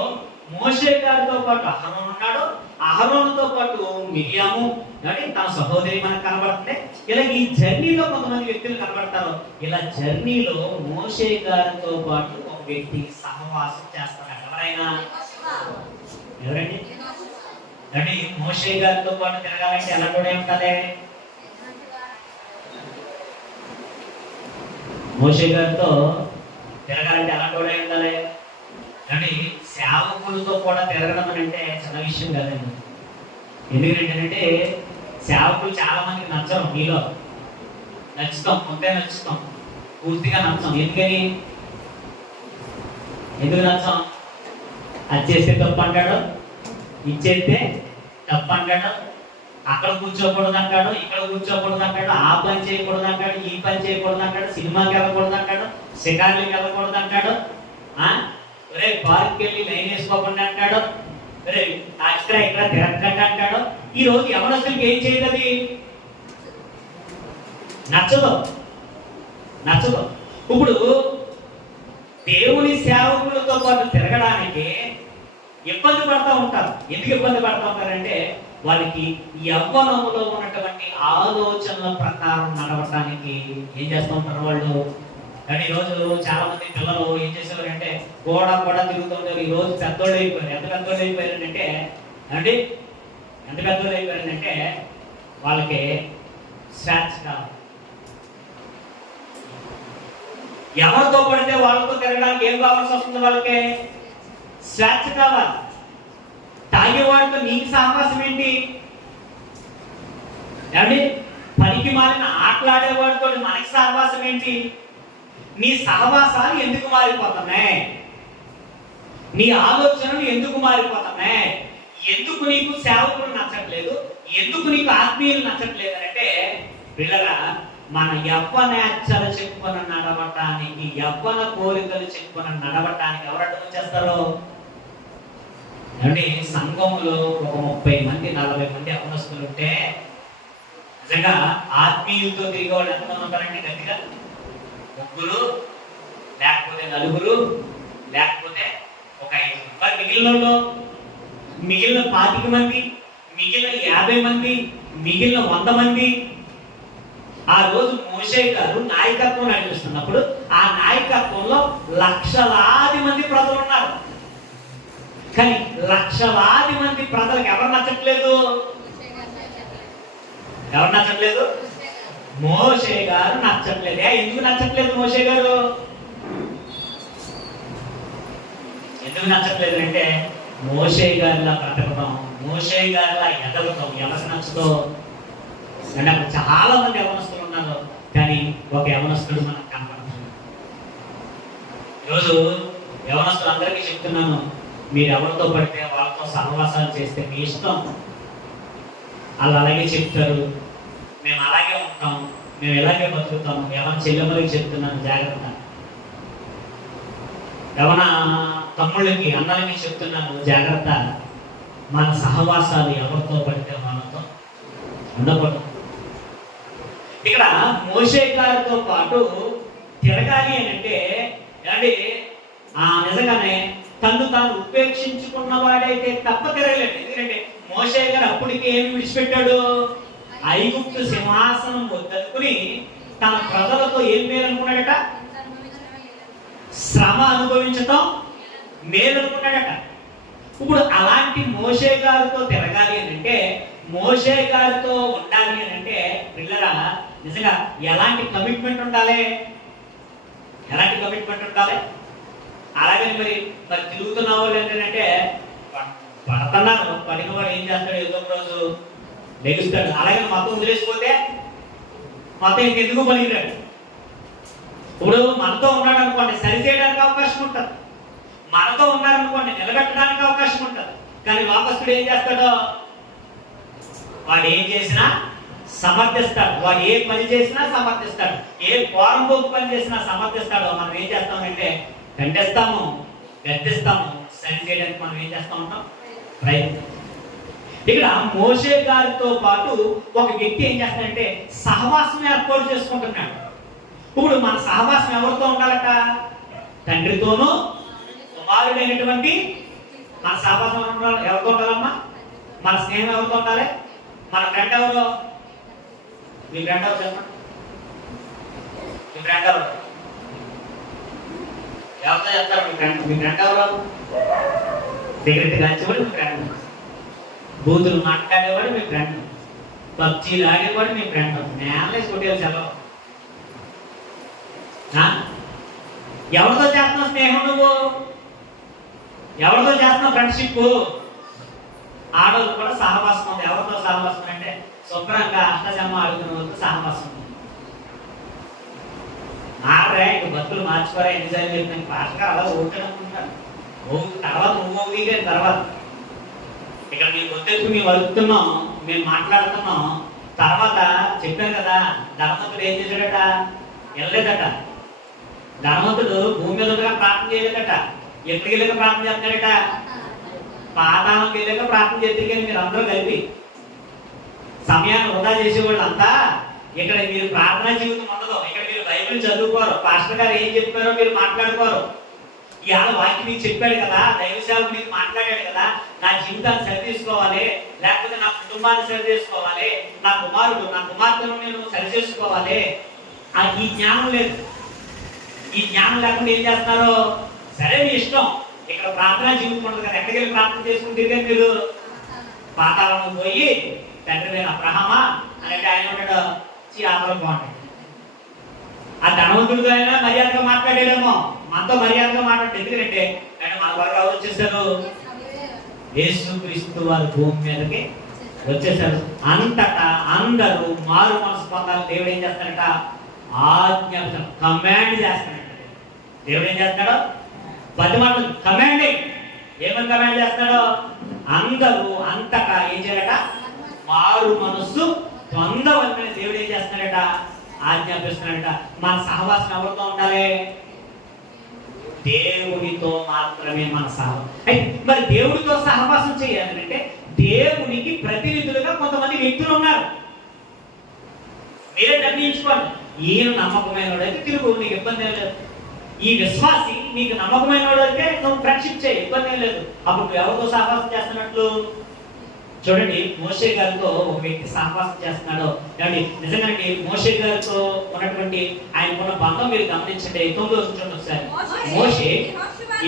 మోషే గారితో పాటు అహరోను ఉన్నాడు. అహరోనుతో పాటు మిరియాము అంటే తన సహోదరి మనకు కనబడుతుంది. ఇలా ఈ జర్నీలో కొంతమంది వ్యక్తులు కనబడతారు. ఇలా జర్నీలో మోషే గారితో పాటు ఒక వ్యక్తి సహవాసం చేస్తాడు. ఎవరైనా? ఎవరండి? అంటే మోషే గారితో పాటు తిరగాలంటే ఎలాంటి ఉండాలి? మోషే గారితో తిరగాలంటే ఎలాంటి ఉండాలి? అంటే సేవకులతో కూడా తిరగడం అని అంటే చిన్న విషయం కదండి. ఎందుకంటే సేవకులు చాలా మందికి నచ్చరు. మీలో నచ్చుతాం, కొంత నచ్చుతాం, పూర్తిగా నచ్చాం. ఎందుకు నచ్చాం? అది చేస్తే తప్పు అంటాడు, ఇచ్చేస్తే తప్పు అంటాడు, అక్కడ కూర్చోకూడదు అంటాడు, ఇక్కడ కూర్చోకూడదు అంటాడు, ఆ పని చేయకూడదు అంటాడు, ఈ పని చేయకూడదు అంటాడు, సినిమాకి వెళ్ళకూడదు అంటాడు, షికార్లకి వెళ్ళకూడదు అంటాడు, ఒరే పార్క్కి వెళ్ళి లైన్ వేసుకోకుండా అంటాడు, ఒరే అక్కడ ఇక్కడ తిరగకుండా అంటాడు. ఈ రోజు యవనస్తులకి ఏం చేయదు? నచ్చదు. ఇప్పుడు దేవుని సేవకులతో పాటు తిరగడానికి ఇబ్బంది పడుతూ ఉంటారు. ఎందుకు ఇబ్బంది పడుతూ ఉంటారంటే వాళ్ళకి యవ్వనములో ఉన్నటువంటి ఆలోచనల ప్రకారం నడవటానికి ఏం చేస్తూ ఉంటారు వాళ్ళు. కానీ ఈరోజు చాలా మంది పిల్లలు ఏం చేసేవారంటే కూడా తిరుగుతుంటారు. ఈ రోజు పెద్దోళ్ళు అయిపోయారు. ఎంత పెద్దోళ్ళు అయిపోయారంటే వాళ్ళకి స్వేచ్ఛ కావాలి. ఎవరితో పడితే వాళ్ళతో తిరగడానికి ఏం కావాల్సి వస్తుంది? వాళ్ళకి స్వేచ్ఛ కావాలి. తాగేవాడితో నీకు సహవాసం ఏంటి? పనికి మారిన ఆటలాడేవాడితో మనకి సహవాసం ఏంటి? నీ సహవాసాలు ఎందుకు మారిపోతున్నాయి? నీ ఆలోచనలు ఎందుకు మారిపోతున్నాయి? ఎందుకు నీకు సేవకులు నచ్చట్లేదు? ఎందుకు నీకు ఆత్మీయులు నచ్చట్లేదు అంటే పిల్లగా మన యవ్వనేచ్ఛలు చెప్పుకొని నడవటానికి, యవ్వన కోరికలు చెప్పుకొని నడవటానికి ఎవరు అడ్డం చేస్తారు? అంటే సంఘంలో ఒక 30 మంది 40 మంది యవ్వనస్తులు ఉంటే నిజంగా ఆత్మీయులతో తిరిగే వాళ్ళు ఎంతమంది ఉంటారంటే గట్టిగా 3 లేకపోతే 4 లేకపోతే ఒక 5. మరి మిగిలిన 25 మంది, మిగిలిన 50 మంది, మిగిలిన 100 మంది. ఆ రోజు మోషే గారు నాయకత్వం నడిపిస్తున్నప్పుడు ఆ నాయకత్వంలో లక్షలాది మంది ప్రజలు ఉన్నారు. కానీ లక్షలాది మంది ప్రజలకు ఎవరు నచ్చట్లేదు? మోషే గారు నచ్చట్లేదు. ఎందుకు నచ్చట్లేదు మోషే గారు? ఎందుకు నచ్చట్లేదు అంటే మోషే గారిలా బ్రతకడం, మోషే గారిలా ఎదగటం ఎవరికి నచ్చుతో? అంటే అక్కడ చాలా మంది యవనస్తులు ఉన్నారు, కానీ ఒక యవనస్తుడు మనకు కనపడుతుంది. ఈరోజు యవనస్తులందరికీ చెప్తున్నాను, మీరు ఎవరితో పడితే వాళ్ళతో సహవాసాలు చేస్తే మీ ఇష్టం. వాళ్ళు అలాగే చెప్తారు, మేము అలాగే ఉంటాం, మేము ఇలాగే బతుకుతాము. ఎవరి చెల్లెమ్మలకి చెప్తున్నాను జాగ్రత్త. ఎవరి తమ్ముళ్ళకి అన్నలకి చెప్తున్నాను జాగ్రత్త. మన సహవాసాలు ఎవరితో పడితే వాళ్ళతో ఉండకూడదు. ఇక్కడ మోషే గారితో పాటు తిరగాలి అని అంటే నిజంగానే తను తాను ఉపేక్షించుకున్న వాడైతే తప్ప తిరగలేడు. ఎందుకంటే మోషే గారు అప్పటికి ఏమి విడిచిపెట్టాడు? ఐగుప్తు సింహాసనం వద్దనుకుని తన ప్రజలతో ఏం మేలనుకున్నాడట? శ్రమ అనుభవించటం మేలనుకున్నాడట. ఇప్పుడు అలాంటి మోషే గారితో తిరగాలి అని అంటే, మోషే గారితో ఉండాలి అని అంటే పిల్లరా నిజంగా ఎలాంటి కమిట్మెంట్ ఉండాలి? అలాగే మరి తిరుగుతున్న వాళ్ళు ఏంటంటే పడుతున్నారు, పడిన వాడు ఏం చేస్తాడు? ఏదో ఒక రోజు లెగుస్తాడు. అలాగే మొత్తం వదిలేసిపోతే మొత్తం ఇంకెందుకు పనికిరాడు. ఇప్పుడు మనతో ఉన్నాడు అనుకోండి, సరిచేయడానికి అవకాశం ఉంటుంది. మనతో ఉన్నారనుకోండి, నిలబెట్టడానికి అవకాశం ఉంటుంది. కానీ లోకస్తుడు ఏం చేస్తాడో? వాడు ఏం చేసినా సమర్థిస్తాడు. వాడు ఏ పని చేసినా సమర్థిస్తాడు. ఏ పోరంపోకు పని చేసినా సమర్థిస్తాడు. మనం ఏం చేస్తామంటే ఖండిస్తాము, గద్దిస్తాము. సరి చేయడానికి మనం ఏం చేస్తూ ఉంటాం? ప్రయత్నం. ఇక్కడ మోషే గారితో పాటు ఒక వ్యక్తి ఏం చేస్తాడంటే సహవాసం ఏర్పాటు చేసుకుంటున్నాడు. ఇప్పుడు మన సహవాసం ఎవరితో ఉండాలట? తండ్రితోనూ కుమారుడైనటువంటి మన సహవాసం ఎవరితో ఉండాలమ్మా? మన స్నేహం ఎవరితో ఉండాలి? మన ఫ్రెండ్ ఎవరు? మీ ఫ్రెండ్ ఎవరు చెప్పండి. మీ ఫ్రెండ్ ఎవరు? ఎవరితో చెప్తారు? మీ ఫ్రెండ్ ఎవరు? సిగరెట్ కాల్చేవాడు మీ ఫ్రెండ్. బూతులు మాట్లాడేవాడు మీ ఫ్రెండ్, పబ్జీలు ఆడేవాడు మీ ఫ్రెండ్, నేలే కొట్టేది సెలవు. ఎవరితో చేస్తున్నావు స్నేహం? నువ్వు ఎవరితో చేస్తున్నావు ఫ్రెండ్షిప్? ఆడవాళ్ళు కూడా సహవాసం ఉంది. ఎవరితో సహవాసం అంటే శుభ్రంగా అష్టజమ్మ ఆడుకునే వాళ్ళతో సహవాసం ఉంది. మారరా ఇంక బతుకులు మార్చుకోరా, ఎన్నిసార్లు చెప్పిన పాటగా అలా ఓటాడుకుంటారు. తర్వాత నువ్వు కానీ తర్వాత ఇక్కడ మేము వద్దెక్కు మేము అడుగుతున్నాం, మేము మాట్లాడుతున్నాం. తర్వాత చెప్పాను కదా, ధనవంతుడు ఏం చేశాడట? వెళ్ళలేదట. ధనవంతుడు భూమి మీద ఉండగా ప్రార్థన చేయలేదట. ఎక్కడికి వెళ్ళక ప్రార్థన చేస్తున్నాడట? పాతాళంకి వెళ్ళాక ప్రార్థన చేస్తే కానీ మీరు అందరూ కలిపి సమయాన్ని వృధా చేసేవాళ్ళు అంతా. ఇక్కడ మీరు ప్రార్థనా జీవితం ఉండదు. ఇక్కడ మీరు బైబిల్ చదువుకోరు, పాస్టర్ గారు ఏం చెప్పారో మీరు మాట్లాడుకోరు. ఇవాళ వాక్యం మీకు చెప్పాడు కదా, దైవసేవకు మీకు మాట్లాడాడు కదా, నా జీవితాన్ని సరి చేసుకోవాలి, లేకపోతే నా కుటుంబాన్ని సరి చేసుకోవాలి, నా కుమారుడు నా కుమార్తెను నేను సరి చేసుకోవాలి. ఈ జ్ఞానం లేదు. ఈ జ్ఞానం లేకుండా ఏం చేస్తారో సరే మీ ఇష్టం. ఇక్కడ ప్రార్థనా జీవితం ఉండదు కదా, ఎక్కడికి వెళ్ళి ప్రార్థన చేసుకుంటే కానీ మీరు పాతాళం పోయి తండ్రి నేను అబ్రహామా అంటే ఆయన ఉంటాడు ఆపలు బాగుంటాడు. ఆ ధనవంతుడితో అయినా మర్యాదగా మాట్లాడేదేమో, మనతో మర్యాదగా మాట్లాడు. ఎందుకంటే ఆయన మన వరకు ఎవరు వచ్చేసారు? యేసుక్రీస్తు వారు భూమి మీదకి వచ్చేసారు. అంతటా అందరూ మారు మనసు పొందాలి. దేవుడు ఏం చేస్తాడట? ఆజ్ఞాపన కమాండ్ చేస్తాడట. దేవుడు ఏం చేస్తాడో 10 మాటలు కమాండింగ్. ఏమని కమాండ్ చేస్తాడో? అందరూ అంతటా ఏం చేయాలట? మారు మనస్సు పొందవలని దేవుడు ఏం చేస్తున్నాడట? ఆజ్ఞాపిస్తున్నాడట. మన సహవాసం ఎవరితో ఉండాలి? దేవునితో మాత్రమే మన సహవాసం. అయితే మరి దేవుడితో సహవాసం చేయాలంటే దేవునికి ప్రతినిధులుగా కొంతమంది వ్యక్తులు ఉన్నారు. మీరే నిర్ణయించుకోండి. ఈయన నమ్మకమైన వాడైతే తిరుగు, నీకు ఇబ్బంది ఏం లేదు. ఈ విశ్వాసి నీకు నమ్మకమైన వాడు అయితే నువ్వు ఫ్రెండ్షిప్ చేయి, ఇబ్బంది ఏం లేదు. అప్పుడు నువ్వు ఎవరితో సహవాసం చేస్తున్నట్లు? చూడండి, మోషే గారితో ఒక వ్యక్తి సహవాసం చేస్తున్నాడు. నిజంగానండి మోషే గారితో ఉన్నటువంటి ఆయనకున్న బంధం మీరు గమనించండి. 9వ వచనం ఒకసారి. మోషే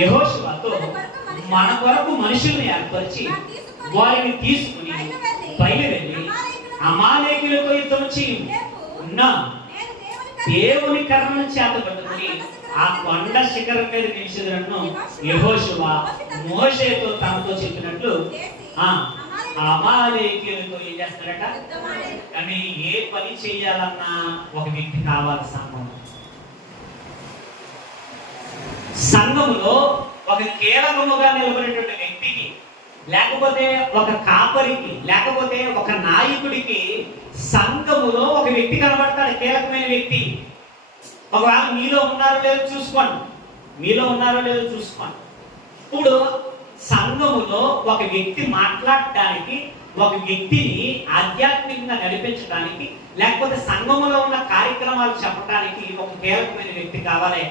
యెహోషువతో మన కొరకు మనుషుల్ని ఏర్పరిచి వారిని తీసుకుని బయలుదేరి అమాలేకీయులతో యుద్ధం చేయున్నా దేవుని కర్రను చేత పట్టుకుని ఆ కొండ శిఖరం మీద నిలిచినట్టు యెహోషువ మోషేతో తనతో చెప్పినట్లు అమాలేకీయులతో ఏం చేస్తాడట? కానీ ఏ పని చేయాలన్నా ఒక వ్యక్తి కావాలి. సంఘములో ఒక కీలకముగా నిలబడేటువంటి వ్యక్తికి, లేకపోతే ఒక కాపరికి, లేకపోతే ఒక నాయకుడికి సంఘములో ఒక వ్యక్తి కనబడతాడు, కీలకమైన వ్యక్తి. ఒకవేళ మీలో ఉన్నారో లేదో చూసుకోండి, మీలో ఉన్నారో లేదో చూసుకోండి. ఇప్పుడు సంఘములో ఒక వ్యక్తి మాట్లాడటానికి, ఒక వ్యక్తిని ఆధ్యాత్మికంగా నడిపించడానికి, లేకపోతే సంఘములో ఉన్న కార్యక్రమాలు చెప్పడానికి ఒక కీలకమైన వ్యక్తి కావాలి.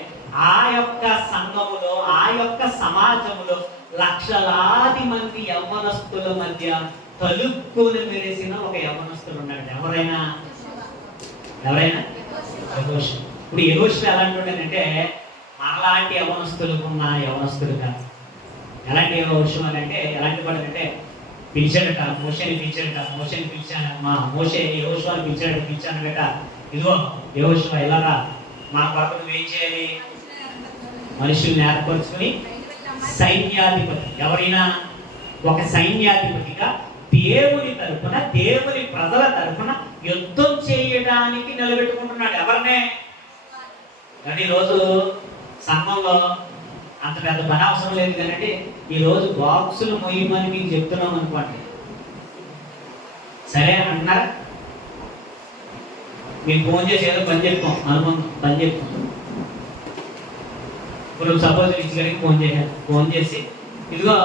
ఆ యొక్క సంఘములో, ఆ యొక్క సమాజంలో లక్షలాది మంది యవ్వనస్తుల మధ్య తలుపుకొని మెరిసిన ఒక యవ్వనస్తుడు ఉన్నాడు. ఎవరైనా ఇప్పుడు యెహోషువ ఎలాంటి అంటే మనలాంటి యవ్వనస్తులకు ఉన్న యవ్వనస్తుడు కాదు. ఎలాంటి యెహోషువ అంటే ఎలాంటి వాడు అంటే పిలిచాడట, మోషేని పిలిచాను, మా మోషే యెహోషువని పిలిచాను గట. ఇదిగో యెహోషువ ఇలాగా మా కొరకు నువ్వేం చేయాలి? మనుషుల్ని ఏర్పరచుకుని సైన్యాధిపతి, ఎవరైనా ఒక సైన్యాధిపతిగా దేవుని తరపున, దేవుని ప్రజల తరపున యుద్ధం చేయడానికి నిలబెట్టుకుంటున్నాడు. ఎవరినే? కానీ ఈరోజు సంఘంలో అంత పెద్ద పని అవసరం లేదు. కానీ ఈరోజు బాక్సులు మొయ్యమని మీకు చెప్తున్నాం అనుకోండి, సరే అంటున్నారా? మీకు ఫోన్ చేసి ఏదో పని చెప్తాం, అనుకుందాం పని చెప్తాం. ఇప్పుడు సపోజ్ రిచ్ గారికి ఫోన్ చేసి ఇదిగో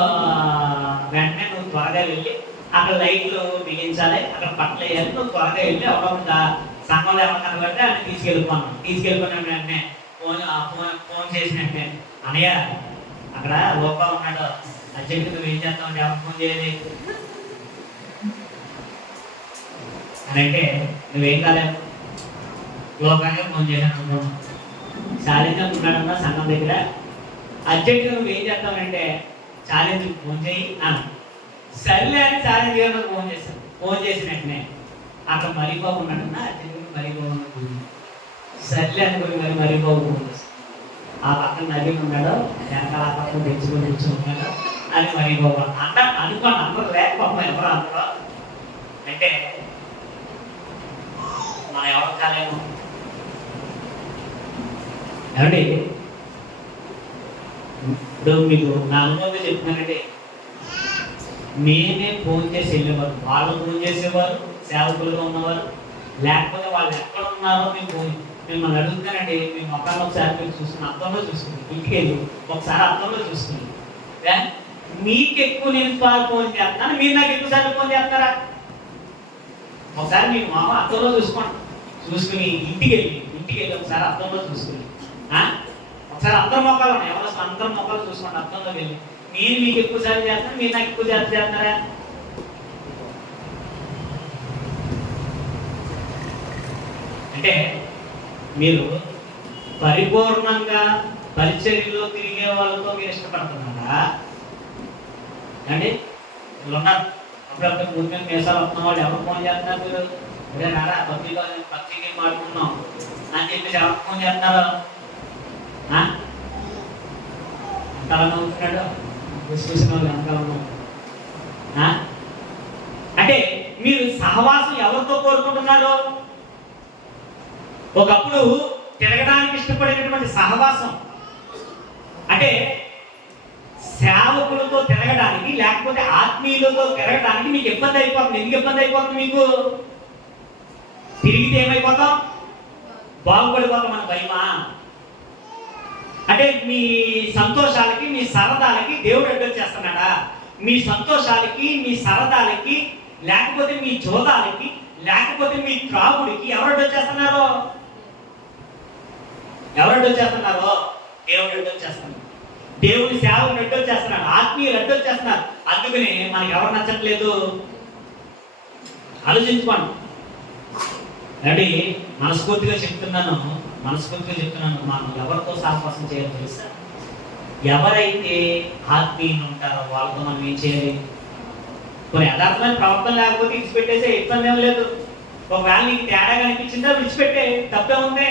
వెంటనే నువ్వు త్వరగా వెళ్ళి అక్కడ లైట్లు బిగించాలి, అక్కడ బట్టలు వేయాలి, నువ్వు త్వరగా వెళ్ళి ఎవరో సంఘంలో ఎవరు కనబడితే ఆయన తీసుకెళ్ళిపోయిన వెంటనే ఫోన్ చేసినట్టే, అనయ్య అక్కడ లోపల ఉన్నాడు అర్జెంట్ నువ్వేం చేస్తావు అంటే ఎవరు ఫోన్ చేయాలి అని అంటే నువ్వేం కాలేవు, లోకానికి ఫోన్ చేశాను అనుకున్నాను, ఛాలెంజ్ ఉన్నాడన్నా సంఘం దగ్గర, అర్జెంట్గా నువ్వేం చేస్తావంటే ఛాలెంజ్ ఫోన్ చేయి అని. సర్లే అని చాలా జీవనకు ఫోన్ చేశాను. ఫోన్ చేసిన వెంటనే అక్కడ మరిబాబు ఉన్నాడన్నా అర్జెంట్గా మరిబాబు ఉన్నాడు. సర్లే అనుకుని మరిబాబు ఫోన్ చేస్తాను. ఆ పక్కన నవీన్ ఉన్నాడు, వెనకాల ఆ పక్కన తెచ్చుకొని ఉన్నాడు అని మరిబాబు అనుకోండి. అందరూ లేకపోతే ఎవరు అందరూ అంటే మనం ఎవరు కాలేము ఏమండి. ఇప్పుడు మీకు నా అనుభవంగా చెప్తున్నానండి. నేనే ఫోన్ చేసి వెళ్ళేవారు, వాళ్ళు ఫోన్ చేసేవారు, సేవకులుగా ఉన్నవారు. లేకపోతే వాళ్ళు ఎక్కడ ఉన్నారో మిమ్మల్ని అడుగుతానండి. మేము మొక్కల్లో ఒకసారి మీరు చూసుకుని అర్థంలో చూసుకుని ఇంటికి వెళ్ళి ఒకసారి అర్థంలో చూసుకుని మీకు ఎక్కువ నేను ఫోన్ చేస్తున్నాను, మీరు నాకు ఎక్కువసార్లు ఫోన్ చేస్తారా? ఒకసారి మీకు మామ అర్థంలో చూసుకుని ఇంటికి వెళ్ళి ఒకసారి అర్థంలో చూసుకుని ఒకసారి అందరు మొక్కలు ఉన్నాయి, ఎవరో అందరు మొక్కలు చూసుకోండి అర్థంలో వెళ్ళి. నేను మీకు ఎక్కువసార్లు చేస్తాను, మీరు నాకు ఎక్కువ చేస్తున్నారా? అంటే మీరు పరిపూర్ణంగా పరిచర్యలో తిరిగే వాళ్ళతో మీరు ఇష్టపడుతున్నారా అండి? వీళ్ళు ఉన్నారు అప్పుడప్పుడు ముందు మేసాలు వస్తున్న వాళ్ళు ఎవరు ఫోన్ చేస్తున్నారు? మీరు అదే నారా పబ్జీకి మాట్లాడుకున్నాం అని చెప్పేసి ఎవరు ఫోన్ చేస్తున్నారు? అంతలా నవ్వుతున్నాడు చూసిన వాళ్ళు అంతలా అంటే మీరు సహవాసం ఎవరితో కోరుకుంటున్నారు? ఒకప్పుడు తిరగడానికి ఇష్టపడేటటువంటి సహవాసం అంటే సేవకులతో తిరగడానికి, లేకపోతే ఆత్మీయులతో తిరగడానికి మీకు ఇబ్బంది అయిపోతుంది. ఎందుకు ఇబ్బంది అయిపోతుంది? మీకు తిరిగితే ఏమైపోతాం? బాగుపడిపోతాం మన భయమా? అంటే మీ సంతోషాలకి మీ సరదాలకి దేవుడు అడ్డొచ్చేస్తున్నాడా? మీ సంతోషాలకి మీ సరదాలకి, లేకపోతే మీ జోదాలకి, లేకపోతే మీ త్రాగుడికి ఎవరు అడ్డొచ్చేస్తున్నారో? ఎవరు అడ్డొచ్చేస్తున్నారో? దేవుడు అడ్డొచ్చేస్తున్నాడు. దేవుని సేవకుడు అడ్డొచ్చేస్తున్నాడు, ఆత్మీయులు అడ్డొచ్చేస్తున్నారు. అందుకని మనకి ఎవరు నచ్చట్లేదు? ఆలోచించుకోండి. అంటే మనస్ఫూర్తిగా చెప్తున్నాను, మనం ఎవరితో సహవాసం చేయాలో తెలుసా? ఎవరైతే ఆత్మీయులు ఉంటారో వాళ్ళతో మనం ఏం చేయాలి? కొన్ని యథార్థమైన ప్రవర్తన లేకపోతే విడిచిపెట్టేసే ఇబ్బంది ఏం లేదు. ఒకవేళ నీకు తేడా కనిపించిందా విడిచిపెట్టే, తప్పే ఉంది.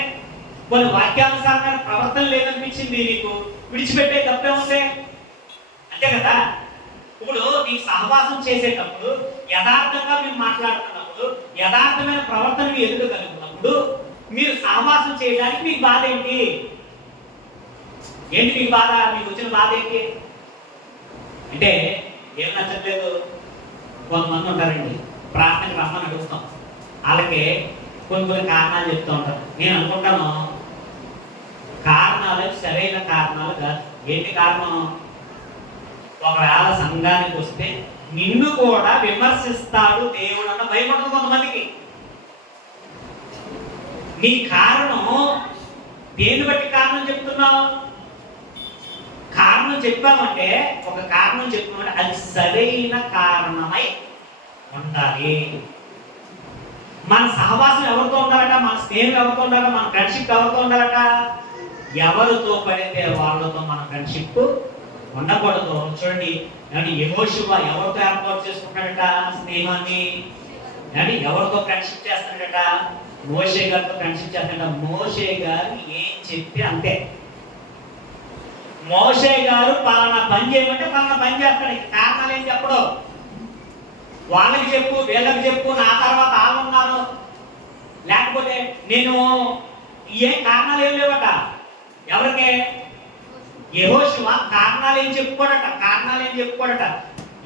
కొన్ని వాక్యానుసారమైన ప్రవర్తన లేదనిపించింది నీకు, విడిచిపెట్టే, తప్పే ఉంది. అంతే కదా? ఇప్పుడు నీకు సహవాసం చేసేటప్పుడు యథార్థంగా మీరు మాట్లాడుతున్నప్పుడు, యథార్థమైన ప్రవర్తన మీ ఎదురు కలుగుతున్నప్పుడు మీరు సహవాసం చేయడానికి మీకు బాధ ఏంటి? మీకు బాధ? మీకు వచ్చిన బాధ ఏంటి అంటే ఏం నచ్చట్లేదు. కొంతమంది ఉంటారండి, ప్రార్థనకి రమ్మని అడుగుతాం, వాళ్ళకి కొన్ని కారణాలు చెప్తూ ఉంటారు. నేను అనుకుంటాను కారణాలు సరైన కారణాలు కాదు. ఏంటి కారణం? ఒకవేళ సంఘానికి వస్తే నిన్ను కూడా విమర్శిస్తాడు దేవుడు అన్న భయం ఉంటుంది కొంతమందికి. నీ కారణం దేన్ని బట్టి కారణం చెప్తున్నావు? కారణం చెప్పామంటే, ఒక కారణం చెప్తున్నామంటే అది సరైన కారణమై ఉండాలి. మన సహవాసం ఎవరితో ఉండాలట? మన స్నేహం ఎవరితో ఉండాలట? మన ఫ్రెండ్షిప్ ఎవరితో ఉండాలట? ఎవరితో పడితే వాళ్ళతో మన ఫ్రెండ్షిప్ ఉండకూడదు. చూడండి, యెహోషువ ఎవరితో ఏర్పాటు చేసుకుంటాడట స్నేహాన్ని? ఎవరితో ఫ్రెండ్షిప్ చేస్తాడట? మోషే గారితో ఫ్రెండ్షిప్ చేస్తాడట. మోషే గారు ఏం చెప్తే అంతే. మోషే గారు పలానా పని చేయమంటే పలానా పని చేస్తాడు. కారణాలు ఏం చెప్పడు. వాళ్ళకి చెప్పు, వీళ్ళకి చెప్పు, నా తర్వాత వాళ్ళు ఉన్నారు, లేకపోతే నేను ఏ కారణాలు ఏం లేవట. ఎవరికి? యెహోషువ కారణాలు ఏం చెప్పుకోడట.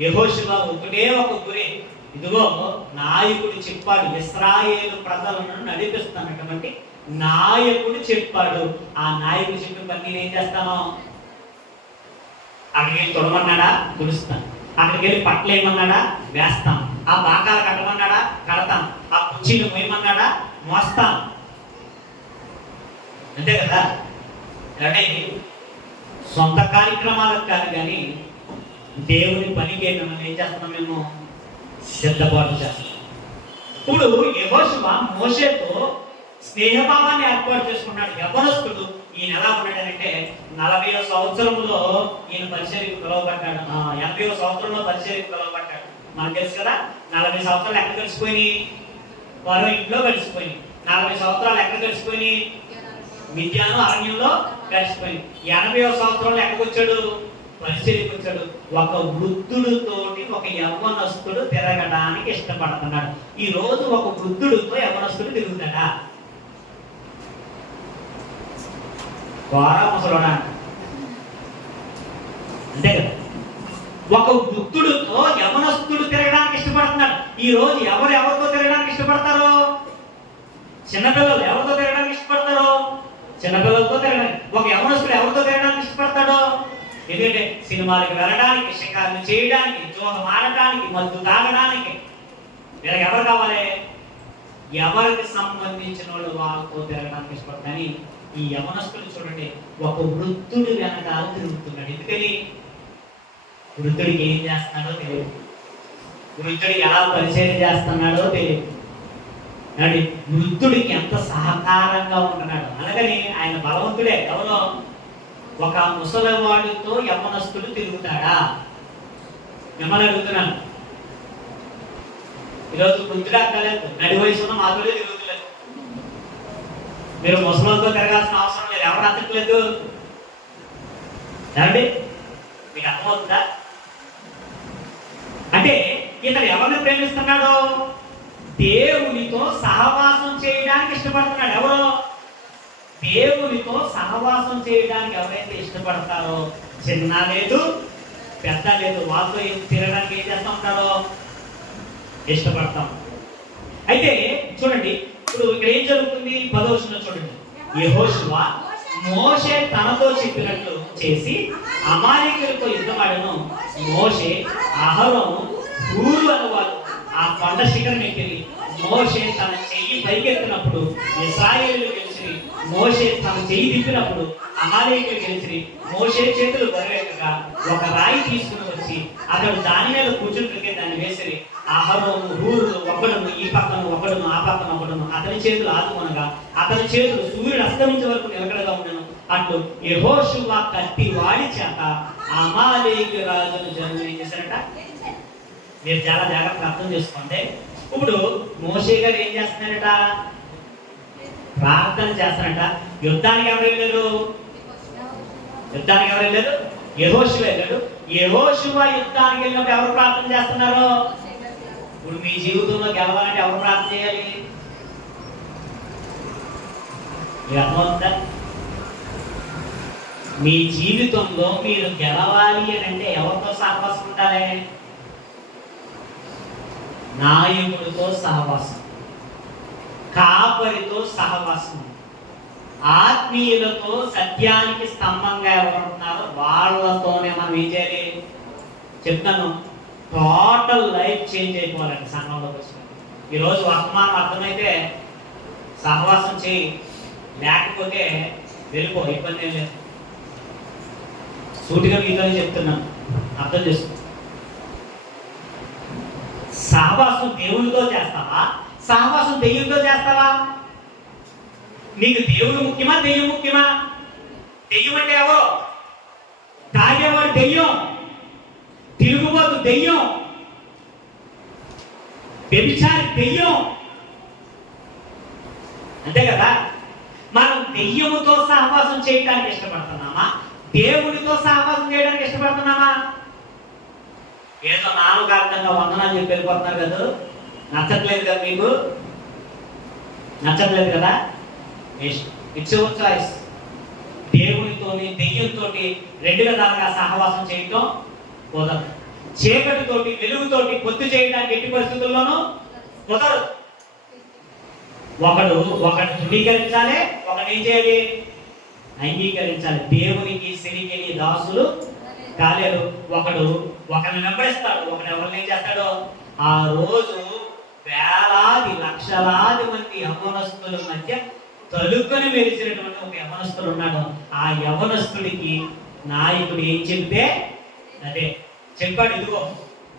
యెహోషువ ఒకటే ఒక గురి, ఇదిగో నాయకుడు చెప్పాడు, ఇశ్రాయేలు ప్రజలను నడిపిస్తానటువంటి నాయకుడు చెప్పాడు. ఆ నాయకుడు చెప్పిన పని నేను ఏం చేస్తాను? అక్కడికి వెళ్ళి తొడమన్నాడా? తుడుస్తాను. అక్కడికి వెళ్ళి పట్టలు వేయమన్నాడా? వేస్తాం. ఆ బాకాలు కట్టమన్నాడా? కడతాం. ఆ కుర్చీలు మోయమన్నాడా? మోస్తాం. అంతే కదా? అంటే సొంత కార్యక్రమాలకు కాదు, కానీ దేవుని పనికి మనం ఏం చేస్తున్నాం? మేము సిద్ధపాటు చేస్తాం. ఇప్పుడు యెహోషువ మోషేతో స్నేహభావాన్ని ఏర్పాటు చేసుకున్నాడు. యవనస్తుడు ఈయన ఎలా ఉన్నాడంటే 40వ సంవత్సరంలో ఈయన పరిచర్యకు పిలువబడ్డాడు. 80వ సంవత్సరంలో పరిచర్యకు పిలువబడ్డాడు. మనకు తెలుసు కదా, 40 సంవత్సరాలు ఎక్కడ కలిసిపోయి వారు ఇంట్లో కలిసిపోయి, 40 సంవత్సరాలు ఎక్కడ కలిసిపోయి మిద్యాను అరణ్యంలో కలిసిపోయి, 80వ సంవత్సరంలో ఎక్కడికి వచ్చాడు, పరిచర్యకు వచ్చాడు. ఒక వృద్ధుడితోటి ఒక యవ్వనస్తుడు తిరగడానికి ఇష్టపడుతున్నాడు. ఈ రోజు ఒక వృద్ధుడితో యవ్వనస్తుడు తిరుగుతాడా? ముసలోడా అంతే కదా. ఒక వృద్ధుడితో యవనస్తుడు తిరగడానికి ఇష్టపడుతున్నాడు. ఈ రోజు ఎవరితో తిరగడానికి ఇష్టపడతారు? చిన్నపిల్లలు ఎవరితో తిరగడానికి ఇష్టపడతారు? చిన్నపిల్లలతో తిరగడానికి. ఒక యవనస్తుడు ఎవరితో తిరగడానికి ఇష్టపడతాడు? ఎందుకంటే సినిమాలకు వెళ్ళడానికి, షికారులు చేయడానికి, జోహం ఆడటానికి, మద్దు తాగడానికి. వీళ్ళకి ఎవరు కావాలి? ఎవరికి సంబంధించిన వాళ్ళు వాళ్ళతో తిరగడానికి ఇష్టపడతారు. కానీ ఈ యవనస్తుడు చూడండి, ఒక వృద్ధుడు వెనకాల తిరుగుతున్నాడు. ఎందుకని? వృద్ధుడికి ఏం చేస్తున్నాడో తెలియదు, వృద్ధుడికి ఎలా పరిచయం చేస్తున్నాడో తెలియదు. అంటే వృద్ధుడికి ఎంత సహకారంగా ఉంటున్నాడు. అలాగని ఆయన బలవంతుడే. ఎవరో ఒక ముసలివాడితో యవనస్తుడు తిరుగుతాడా? మిమ్మల్ని అడుగుతున్నాను. ఈరోజు వృద్ధుడు అక్కలేదు, నడి వయసు ఉన్న మాతోడే తిరుగుతలేదు. మీరు ముసలితో తిరగాల్సిన అవసరం లేదు. ఎవరు అతట్లేదు ఏమండి? మీకు అర్థమవుతుందా? అంటే ఇతను ఎవరిని ప్రేమిస్తున్నాడో? దేవునితో సహవాసం చేయడానికి ఇష్టపడుతున్నాడు. ఎవరో దేవునితో సహవాసం చేయడానికి ఎవరైతే ఇష్టపడతారో, చిన్న లేదు పెద్ద లేదు, వాళ్ళతో తిరగడానికి ఏం చేస్తూ ఉంటారో ఇష్టపడతాం. అయితే చూడండి, ఇప్పుడు ఇక్కడ ఏం జరుగుతుంది? 10వ వచనం చూడండి. యెహోషువ మోషే తనతో చెప్పినట్లు చేసి అమాలేకీయులతో యుద్ధమాడెను. మోషే, అహరోను, హూరు అనేవారు ఆ కొండ శిఖరం ఎక్కిరి. మోషే తన చెయ్యి పైకెత్తినప్పుడు ఇశ్రాయేలు గెలిచిరి. మోషే తన చెయ్యి దిప్పినప్పుడు అమాలేకీయులు గెలిచిరి. మోషే చేతులు బరువెక్కగా ఒక రాయి తీసుకుని వచ్చి అతడు దాని మీద కూర్చుంటుంటే దాన్ని వేసిరి. అహరోను, హూరు ఒకడును ఈ పక్కన ఒకడును ఆ పక్కన ఒకడును అతని చేతులు ఆదుకొనగా అతని చేతులు సూర్యుడు అస్తమించే వరకు నిలకడగా ఉండను. అట్లు యెహోషువ కత్తి వాడి చేత అమాలేకీ రాజును జనులు ఏం చేశారట? మీరు చాలా జాగ్రత్తగా అర్థం చేసుకోండి. ఇప్పుడు మోషే గారు ఏం చేస్తున్నారట? ప్రార్థన చేస్తారట. యుద్ధానికి ఎవరు వెళ్ళారు? యెహోషువ వెళ్ళాడు. యెహోషువ యుద్ధానికి వెళ్ళినప్పుడు ఎవరు ప్రార్థన చేస్తున్నారు? ఇప్పుడు మీ జీవితంలో గెలవాలంటే ఎవరు ప్రార్థన చేయాలి? మీకు అర్థమవుతుందా? మీ జీవితంలో మీరు గెలవాలి అని అంటే ఎవరితో సహవాసం ఉండాలి? నాయకుడితో సహవాసం, కాపరితో సహవాసం, ఆత్మీయులతో, సత్యానికి స్తంభంగా ఎవరుంటున్నారో వాళ్ళతోనే మనం ఏం చేయాలి? చెప్తాను, టోటల్ లైఫ్ చేంజ్ అయిపోవాలండి సంఘంలోకి వచ్చినప్పుడు. ఈరోజు వర్తమానం అర్థమైతే సహవాసం చేయి, లేకపోతే వెళ్ళిపో, ఇబ్బంది ఏం లేదు. సూటిగా మీతోనే చెప్తున్నాను, అర్థం చేసుకో. సహవాసం దేవునితో చేస్తావా? సహవాసం దెయ్యంతో చేస్తావా? నీకు దేవుడు ముఖ్యమా, దెయ్యం ముఖ్యమా? దెయ్యం అంటే ఎవరు? తాగేవాడు దెయ్యం, తిరుగుబోతు దెయ్యం, వ్యభిచారి దెయ్యం, అంతే కదా. మనం దెయ్యముతో సహవాసం చేయడానికి ఇష్టపడుతున్నామా? దేవునితో సహవాసం చేయడానికి ఇష్టపడుతున్నామా? ఏదో నామకార్థంగా వందనాలు చెప్పి వెళ్ళిపోతున్నారు కదా, నచ్చట్లేదు కదా, మీకు నచ్చట్లేదు కదా, ఇట్స్ యువర్ చాయిస్. దేవునితోని దెయ్యంతోటి రెండు విధాలుగా సహవాసం చేయటం కుదరదు. చీకటితోటి వెలుగుతోటి పొత్తు చేయడానికి ఎట్టి పరిస్థితుల్లోనూ కుదరదు. ఒకడు ధృవీకరించాలి, ఒకడు ఏం చేయాలి? అంగీకరించాలి. దేవునికి శనికి దాసులు కాలేరు. ఒకరిని వెంబడిస్తాడు, ఒకడు ఎవరిని ఏం చేస్తాడో. ఆ రోజు వేలాది లక్షలాది మంది యవనస్తుల మధ్య తలుకొని మెరిసినటువంటి ఒక యవనస్తుడు ఉన్నాడు. ఆ యవనస్తుడికి నాయకుడు ఏం చెప్తే అదే చెప్పాడు. ఇదిగో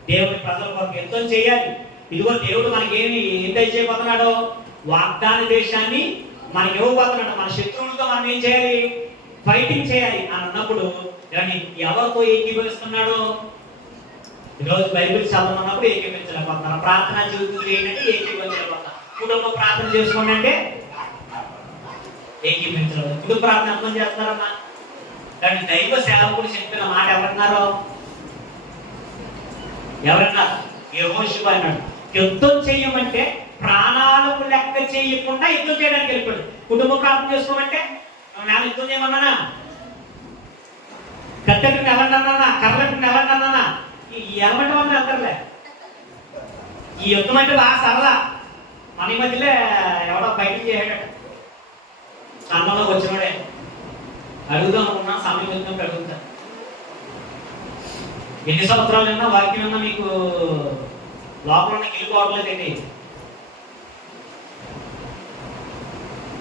దేవుడి ప్రజల కొరకు ఎంతో చేయాలి, ఇదిగో దేవుడు మనకేమి ఎంత చేయబోతున్నాడో, వాగ్దాన దేశాన్ని మనకి ఇవ్వబోతున్నాడు. మన శత్రువులతో మనం ఏం చేయాలి? ఫైటింగ్ చేయాలి అని అన్నప్పుడు ఎవరితో ఏకీభవిస్తున్నాడు? ఈరోజు బైబిల్ చదవమన్నప్పుడు ఏకీభవించలేకపోతున్నారు. ప్రార్థన జీవితంలో ఏంటంటే ఏకీభవించలేకపోతున్నారు. కుటుంబ ప్రార్థన చేసుకోండి అంటే ఏకీభవించలేదు. కుటుంబ ప్రార్థన అర్థం చేస్తారమ్మా. కానీ దైవ సేవకుడు చెప్పిన మాట ఎవరన్నారు? యెహోషువ అన్నాడు, యుద్ధం చేయమంటే ప్రాణాలకు లెక్క చేయకుండా యుద్ధం చేయడానికి వెళ్ళిపోయాడు. కుటుంబ ప్రార్థన చేసుకోమంటే నేను యుద్ధం చేయమన్నానా? కత్తెట్టుకుని ఎవరినన్నా, కర్రట్టుకుని ఎవరినన్నా, ఎవరంటే వాళ్ళు అందరులే. ఈ యుద్ధం అంటే బాగా సరదా. మన ఈ మధ్యలో ఎవడో ఫైటింగ్ చేయడాడు, సంఘంలోకి వచ్చినోడే. అడుగుదాం అనుకున్నా, సమయం వచ్చినప్పుడు అడుగుతా. ఎన్ని సంవత్సరాలైనా వాక్యం అన్నా మీకు లోపల గెలుపోవట్లేదండి.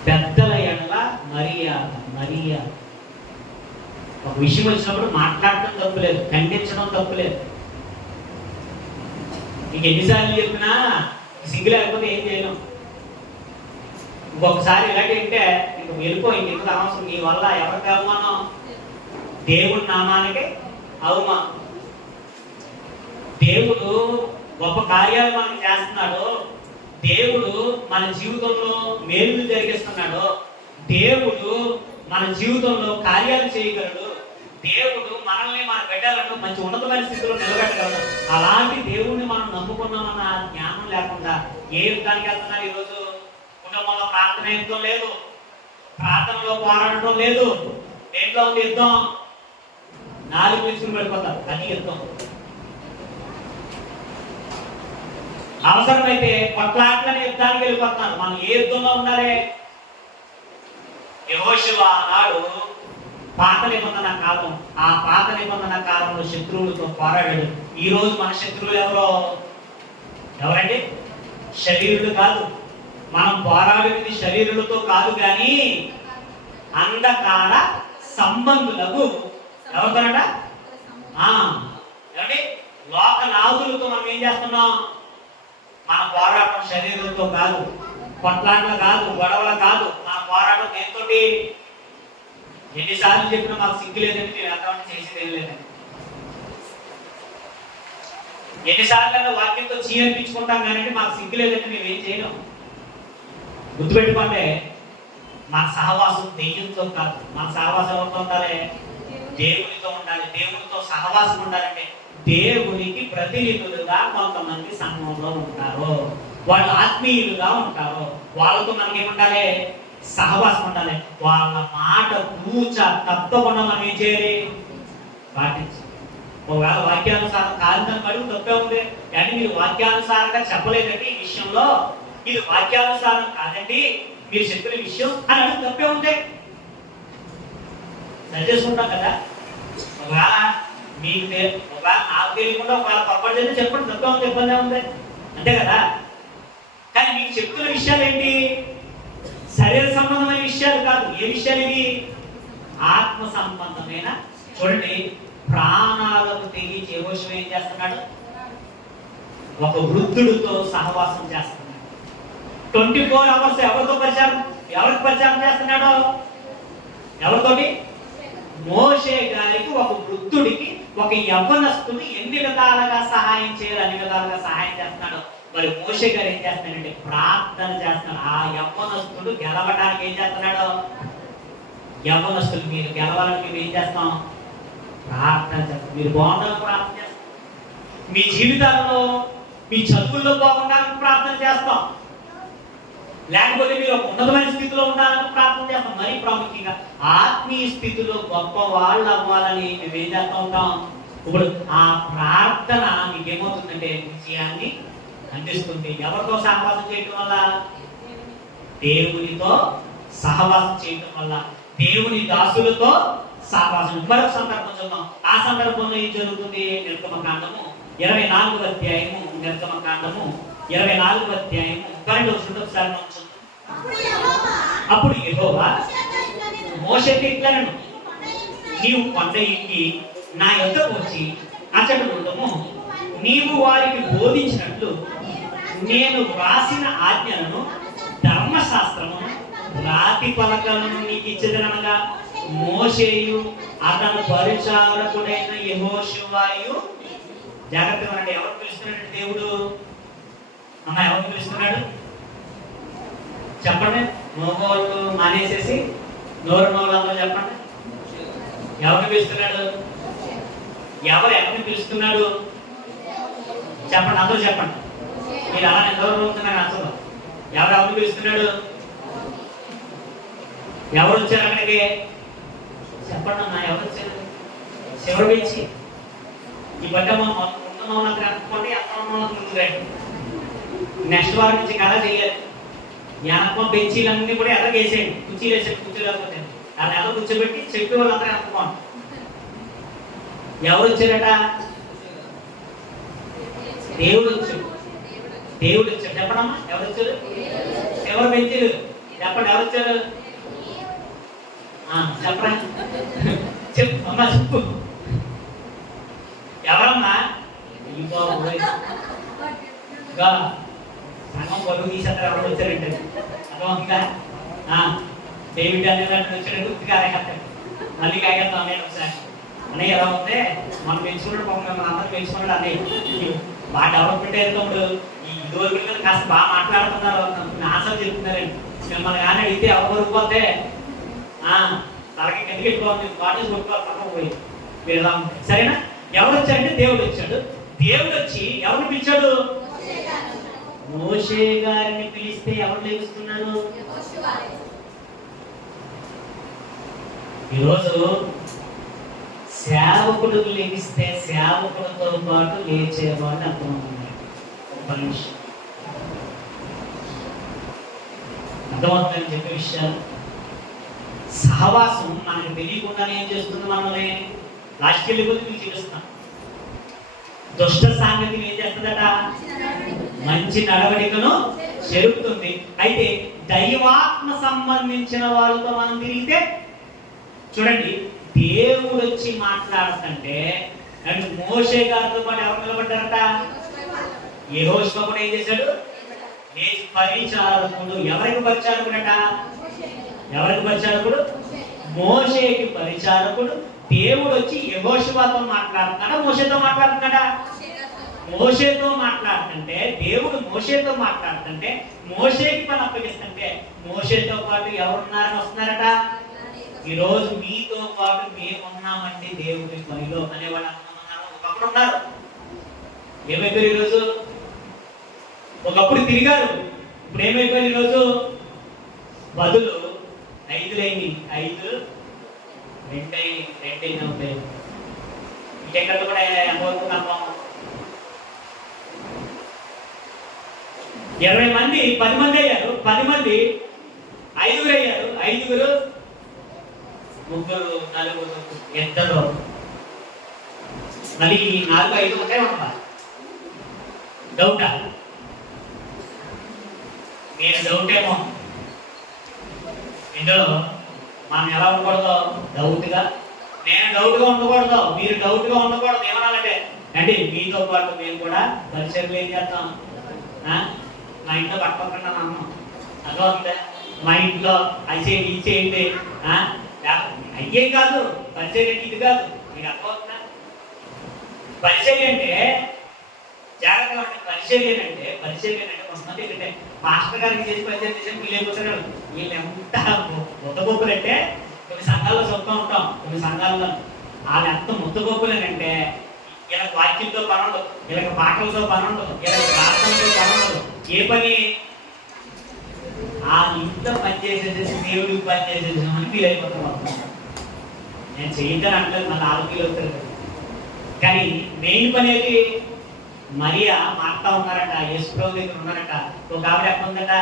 పెద్దల ఎడల మర్యాద. ఒక విషయం వచ్చినప్పుడు మాట్లాడటం తప్పులేదు, ఖండించడం తప్పులేదు. నీకు ఎన్నిసార్లు చెప్పినా సిగ్గు లేకపోతే ఏం చేయలేం. ఇంకొకసారి ఇలాంటి అంటే నీకు వెళ్ళిపోయి ఎందుకు అవసరం, నీ వల్ల ఎవరికి అవమానం? దేవుడి నామానికి అవమానం. దేవుడు గొప్ప కార్యాలు మనకి చేస్తున్నాడు. దేవుడు మన జీవితంలో మేలులు జరిగిస్తున్నాడు. దేవుడు మన జీవితంలో కార్యాలు చేయగలడు. దేవుడు మనల్ని మన బిడ్డలను మంచి ఉన్నతమైన స్థితిలో నిలబెట్టగలడు. అలాంటి దేవుడిని మనం నమ్ముకున్నామన్న జ్ఞానం లేకుండా ఏ యుద్ధానికి వెళ్తున్నారు? ఈరోజు కుటుంబంలో ప్రార్థన యుద్ధం లేదు, ప్రార్థనలో పోరాడటం లేదు. దేంట్లో ఉంది యుద్ధం? 4 తీసుకుని పడిపోతారు, అది యుద్ధం. అవసరమైతే కొట్లాట్లని యుద్ధానికి వెళ్ళిపోతున్నారు. మనం ఏ యుద్ధంలో ఉండాలి? యెహోషువ నాడు పాత నిబంధన కాలం, ఆ పాత నిబంధన కాలంలో శత్రువులతో పోరాడాడు. ఈ రోజు మన శత్రువులు ఎవరండి? శరీరులు కాదు. మనం పోరాడేది శరీరులతో కాదు, కానీ అంధకార సంబంధులకు. ఎవరితోనట? ఏమండి? లోకనాథులతో మనం ఏం చేస్తున్నాం? మన పోరాటం శరీరంతో కాదు, కొట్లాటలు కాదు, గొడవలు కాదు. మన పోరాటం దేనితోటి? ఎన్నిసార్లు చెప్పినా మాకు సిగ్గు లేదండి, నేను ఎంతమంది చేసేది ఏం లేదండి. ఎన్నిసార్లు వాక్యంతో చీనిపించుకుంటాం కానీ మాకు సిగ్గు లేదంటే మేమేం చేయలేం. గుర్తుపెట్టుకోండి, మన సహవాసం దెయ్యంతో కాదు. మన సహవాసం ఎవరితో ఉండాలి? దేవునితో ఉండాలి. దేవునితో సహవాసం ఉండాలంటే దేవునికి ప్రతినిధులుగా కొంతమంది సంఘంలో ఉంటారు. వాళ్ళు ఆత్మీయులుగా ఉంటారు. వాళ్ళతో మనకేముండాలి? సహవాసం ఉండాలి. వాళ్ళ మాట పూచ తప్పకుండా మనం ఏం చేయాలి? పాటించాలి. ఒకవేళ వాక్యానుసారం కాదని అడుగు తప్పే ఉంది. కానీ మీరు వాక్యానుసారంగా చెప్పలేదండి ఈ విషయంలో, ఇది వాక్యానుసారం కాదండి మీరు చెప్పిన విషయం అని అడుగు తప్పే ఉంది. సరి చేసుకుంటాం కదా. ఒకవేళ నాకు తెలియకుండా ఒకవేళ పొరపాటు చేస్తే చెప్పండి, తప్పే ఉంది, ఇబ్బంది ఉంది, అంతే కదా. కానీ మీకు చెప్తున్న విషయాలు ఏంటి? శరీర సంబంధమైన విషయాలు కాదు. ఏ విషయాలు ఇవి? ఆత్మ సంబంధమైన. చూడండి, ప్రాణాలకు తెగించి యెహోషువ ఏం చేస్తున్నాడు? ఒక వృద్ధుడితో సహవాసం చేస్తున్నాడు. 24 hours ఎవరికి పరిచయం చేస్తున్నాడు? ఎవరితోటి? మోషే గారికి, ఒక వృద్ధుడికి, ఒక యవ్వనస్తుని ఎన్ని విధాలుగా సహాయం చేయాలి అన్ని విధాలుగా సహాయం చేస్తున్నాడు. మరి మోషే గారు ఏం చేస్తున్నాడంటే ప్రార్థన చేస్తున్నాడు. ఆ యవ్వనస్తుడు గెలవడానికి ఏం చేస్తున్నాడు? యవ్వనస్తులు మీరు గెలవాలని మేము ఏం చేస్తాం? ప్రార్థన చేస్తాం. మీరు బాగుండాలని ప్రార్థన చేస్తాం. మీ జీవితాల్లో, మీ చదువుల్లో బాగుండాలని ప్రార్థన చేస్తాం. లేకపోతే మీరు ఒక ఉన్నతమైన స్థితిలో ఉండాలని ప్రార్థన చేస్తాం. మరీ ప్రాముఖ్యంగా ఆత్మీయ స్థితిలో గొప్ప వాళ్ళు అవ్వాలని మేము ఏం చేస్తూ ఉంటాం. ఇప్పుడు ఆ ప్రార్థన మీకు ఏమవుతుందంటే విజయాన్ని అందిస్తుంది. ఎవరితో సహవాసం చేయటం వల్ల? దేవునితో సహవాసం చేయటం వల్ల. దేవుని దాసులతో సహవాసం. మరొక సందర్భం చూద్దాం. ఆ సందర్భంలో ఏం జరుగుతుంది? నిర్గమకాండము 24వ అధ్యాయము, నిర్గమకాండము 24వ అధ్యాయము 12వ వచనం ఒకసారి మనం చూద్దాం. అప్పుడు యెహోవా మోషేతో ఇట్లనెను, నీవు కొండ ఎక్కి నా యొద్దకు వచ్చి అచ్చట ఉండము. నీవు వారికి బోధించినట్లు నేను వ్రాసిన ఆజ్ఞలను, ధర్మశాస్త్రమును రాతి పలకలను నీకు ఇచ్చేదనగా మోషేయు అతను పరిచారకుడైన యెహోషువాయు. జాగ్రత్తగా అంటే ఎవరు పిలుస్తున్నాడు దేవుడు? అమ్మ ఎవరు పిలుస్తున్నాడు చెప్పండి. మోగోళ్ళు మానేసేసి నోరు చెప్పండి. ఎవరిని పిలుస్తున్నాడు? ఎవరిని పిలుస్తున్నాడు చెప్పండి, అందరూ చెప్పండి. మీరు అలా నోరు మోగుతున్నారు అసలు. ఎవరిని పిలుస్తున్నాడు? ఎవరు వచ్చారు అక్కడికి చెప్పండి అమ్మా. ఎవరు వచ్చారు? శివుడు పిలిచి ఈ బట్ట ఉంటున్నాం అనుకోండి, అర్థం ముందు రండి. నెక్స్ట్ వారం నుంచి కథ చేయాలి. వెనకం బెంచీలన్నీ కూడా ఎర్ర వేసేయండి. కుర్చీలు వేసేయండి. కుర్చీలు లేకపోతే అలా ఎలా కూర్చోబెట్టి చెప్పి వాళ్ళందరూ అనుకోండి. ఎవరు వచ్చారట? దేవుడు వచ్చాడు. దేవుడు వచ్చాడు. చెప్పడమ్మా ఎవరు వచ్చారు? ఎవరు బెంచీలు చెప్పండి. ఎవరు వచ్చారు? చెప్పరా చెప్పు అమ్మా, చెప్పు. ఎవరమ్మా? సంఘం పరుగు తీసేస్తారు. ఎవరు వచ్చారంటే అర్థమవుతుందా? డేవిడ్ అనేది వచ్చాడు. గుర్తుగా అరేస్తాడు. మళ్ళీ కాగేస్తాం అన్నయ్య ఒకసారి. అన్నయ్య ఎలా ఉంటే మనం పెంచుకున్నాడు, మనం అందరూ పెంచుకున్నాడు. అన్నయ్య బాగా డెవలప్మెంట్ అయితే తమ్ముడు. ఈ ఇదివరకు కాస్త బాగా మాట్లాడుతున్నారు, ఆశలు చెప్తున్నారండి. మిమ్మల్ని కానీ అడిగితే ఎవరు వరిపోతే తలకి కిందకి ఎక్కువ బాటిల్స్ కొట్టుకోవాలి పక్కన పోయి వెళ్దాం. సరేనా? ఎవరు వచ్చారంటే దేవుడు వచ్చాడు. దేవుడు వచ్చి ఎవరిని పిలిచాడు? మోషే గారిని పిలిస్తే ఎవరు లేస్తున్నారు? ఈరోజు సేవకుడు లెగిస్తే సేవకుడితో పాటు లేచేవాడు అర్థమవుతుంది. అర్థమవుతుందని చెప్పే విషయాలు. సహవాసం మనకు తెలియకుండానే ఏం చేస్తుంది? మనల్ని రాజకీయ కొద్ది చూపిస్తాం. దుష్ట సాంగతిని ఏం చేస్తుందట? మంచి నడవడికను చెరుపుతుంది. అయితే దైవాత్మ సంబంధించిన వాళ్ళతో మనం తిరిగితే చూడండి, దేవుడు వచ్చి మాట్లాడుతుంటే అంటే మోషే గారితో పాటు ఎవరు నిలబడ్డారట? యెహోషువ కూడా ఏం చేశాడు? పరిచారకుడు. ఎవరికి పరిచారకుడట? ఎవరికి పరిచారకుడు? మోషేకి పరిచారకుడు. దేవుడు వచ్చి యెహోషువతో మాట్లాడుతున్నాడా? మోషేతో మాట్లాడుతున్నాడా? మోషేతో మాట్లాడుతుంటే దేవుడు మోషేతో మాట్లాడుతుంటే మోషేకి పని అప్పగిస్తుంటే మోషేతో పాటు ఎవరున్నారని వస్తున్నారట? ఈరోజు మీతో పాటు మేము ఉన్నామండి దేవుడి పనిలో అనేవాళ్ళు ఒకప్పుడు ఉన్నారు. ఏమైపోయారు ఈరోజు? ఒకప్పుడు తిరిగారు, ఇప్పుడు ఏమైపోయారు ఈరోజు? బదులు 5 లేని 5 2 ఉంటాయి. ఇంకెక్కడ కూడా ఎంతవరకు కన్ఫామ్? 20 మంది 10 మంది అయ్యారు. 10 మంది 5 అయ్యారు. 5 3 4 2 మళ్ళీ 4 5 ఉంటాయి ఉంటా. డౌటా? నేను డౌట్ ఏమో. ఇందులో మనం ఎలా ఉండకూడదు? డౌట్గా. నేను డౌట్గా ఉండకూడదు, మీరు డౌట్గా ఉండకూడదు. ఏమనాలంటే అంటే మీతో పాటు మేము కూడా పరిచయం ఏం చేస్తాం? మా ఇంట్లో పట్టుకోకుండా అన్నాం. అర్థమవుతుందా? మా ఇంట్లో అది చేయండి, ఇది చేయండి. అయ్యే కాదు పరిచయం, ఇది కాదు. మీకు అర్థమవుతుందా? పరిచయం అంటే జాగ్రత్తగా ఉంటే పరిచయం ఏంటంటే కొంతమంది ఏంటంటే మాస్టర్ గారికి చేసి పరిచయం చేసి వీళ్ళైపోతారు. వీళ్ళు ఎంత ముద్దగొప్పులంటే కొన్ని సంఘాల్లో చెప్తూ ఉంటాం. కొన్ని సంఘాల్లో వాళ్ళు ఎంత ముద్దగొప్పులేనంటే వీళ్ళకి వాక్యంతో పని ఉండదు, వీళ్ళకి పాటలతో పని ఉండదు, వీళ్ళకి ప్రార్థనతో పని ఉండదు. ఏ పని? ఆ ఇంట్లో పనిచేసేసి దేవుడికి పనిచేసేసామని ఫీల్ అయిపోతాం. నేను చేయొద్దని అంటలేదు, మళ్ళీ ఆరు ఫీల్ అవుతారు. కానీ మెయిన్ పని ఏంటి? మరియా మార్తా ఉన్నారట, యేసుప్రభు దగ్గర ఉన్నారట. ఒక ఆవిడ ఎక్కడ ఉందట?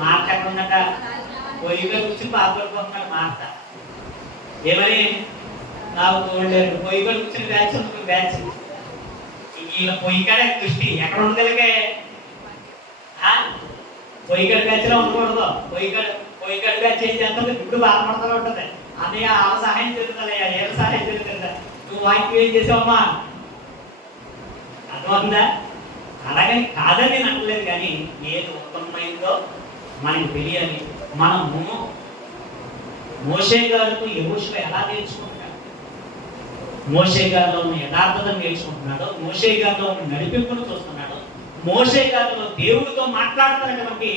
మార్త ఎక్కడ ఉందట? పొయ్యిగా కూర్చుని బాధపడిపోతున్నాడు మార్త. ఏమని? నాకు తోడలేరు. పొయ్యిగా కూర్చుని బ్యాచ్ ఉంటుంది. బ్యాచ్ ఇలా పొయ్యికాడే దృష్టి ఎక్కడ ఉండగలిగే? పొయ్యికాడ బ్యాచ్లో ఉండకూడదు. పొయ్యికాడ బ్యాచ్ ఏం చేస్తుంది? ఇప్పుడు బాధపడుతూ ఉంటుంది. అన్నయ్య ఆ సహాయం జరుగుతుందయ్యా, ఏ సహాయం జరుగుతుందా? నువ్వు వాక్యం ఏం చేసావమ్మా? అర్థమవుతుందా? అలాగని కాదని నేను అంటలేదు, కానీ ఏది ఉత్తమమైందో మనకి తెలియాలి. మనము మోషే గారితో యెహోషువ ఎలా నేర్చుకుంటున్నాడు, మోషే గారిలో ఉన్న యథార్థతను నేర్చుకుంటున్నాడు, మోషే గారిలో ఉన్న నడిపింపును చూస్తున్నాడు, మోషే గారిలో దేవుడితో మాట్లాడుతున్నటువంటి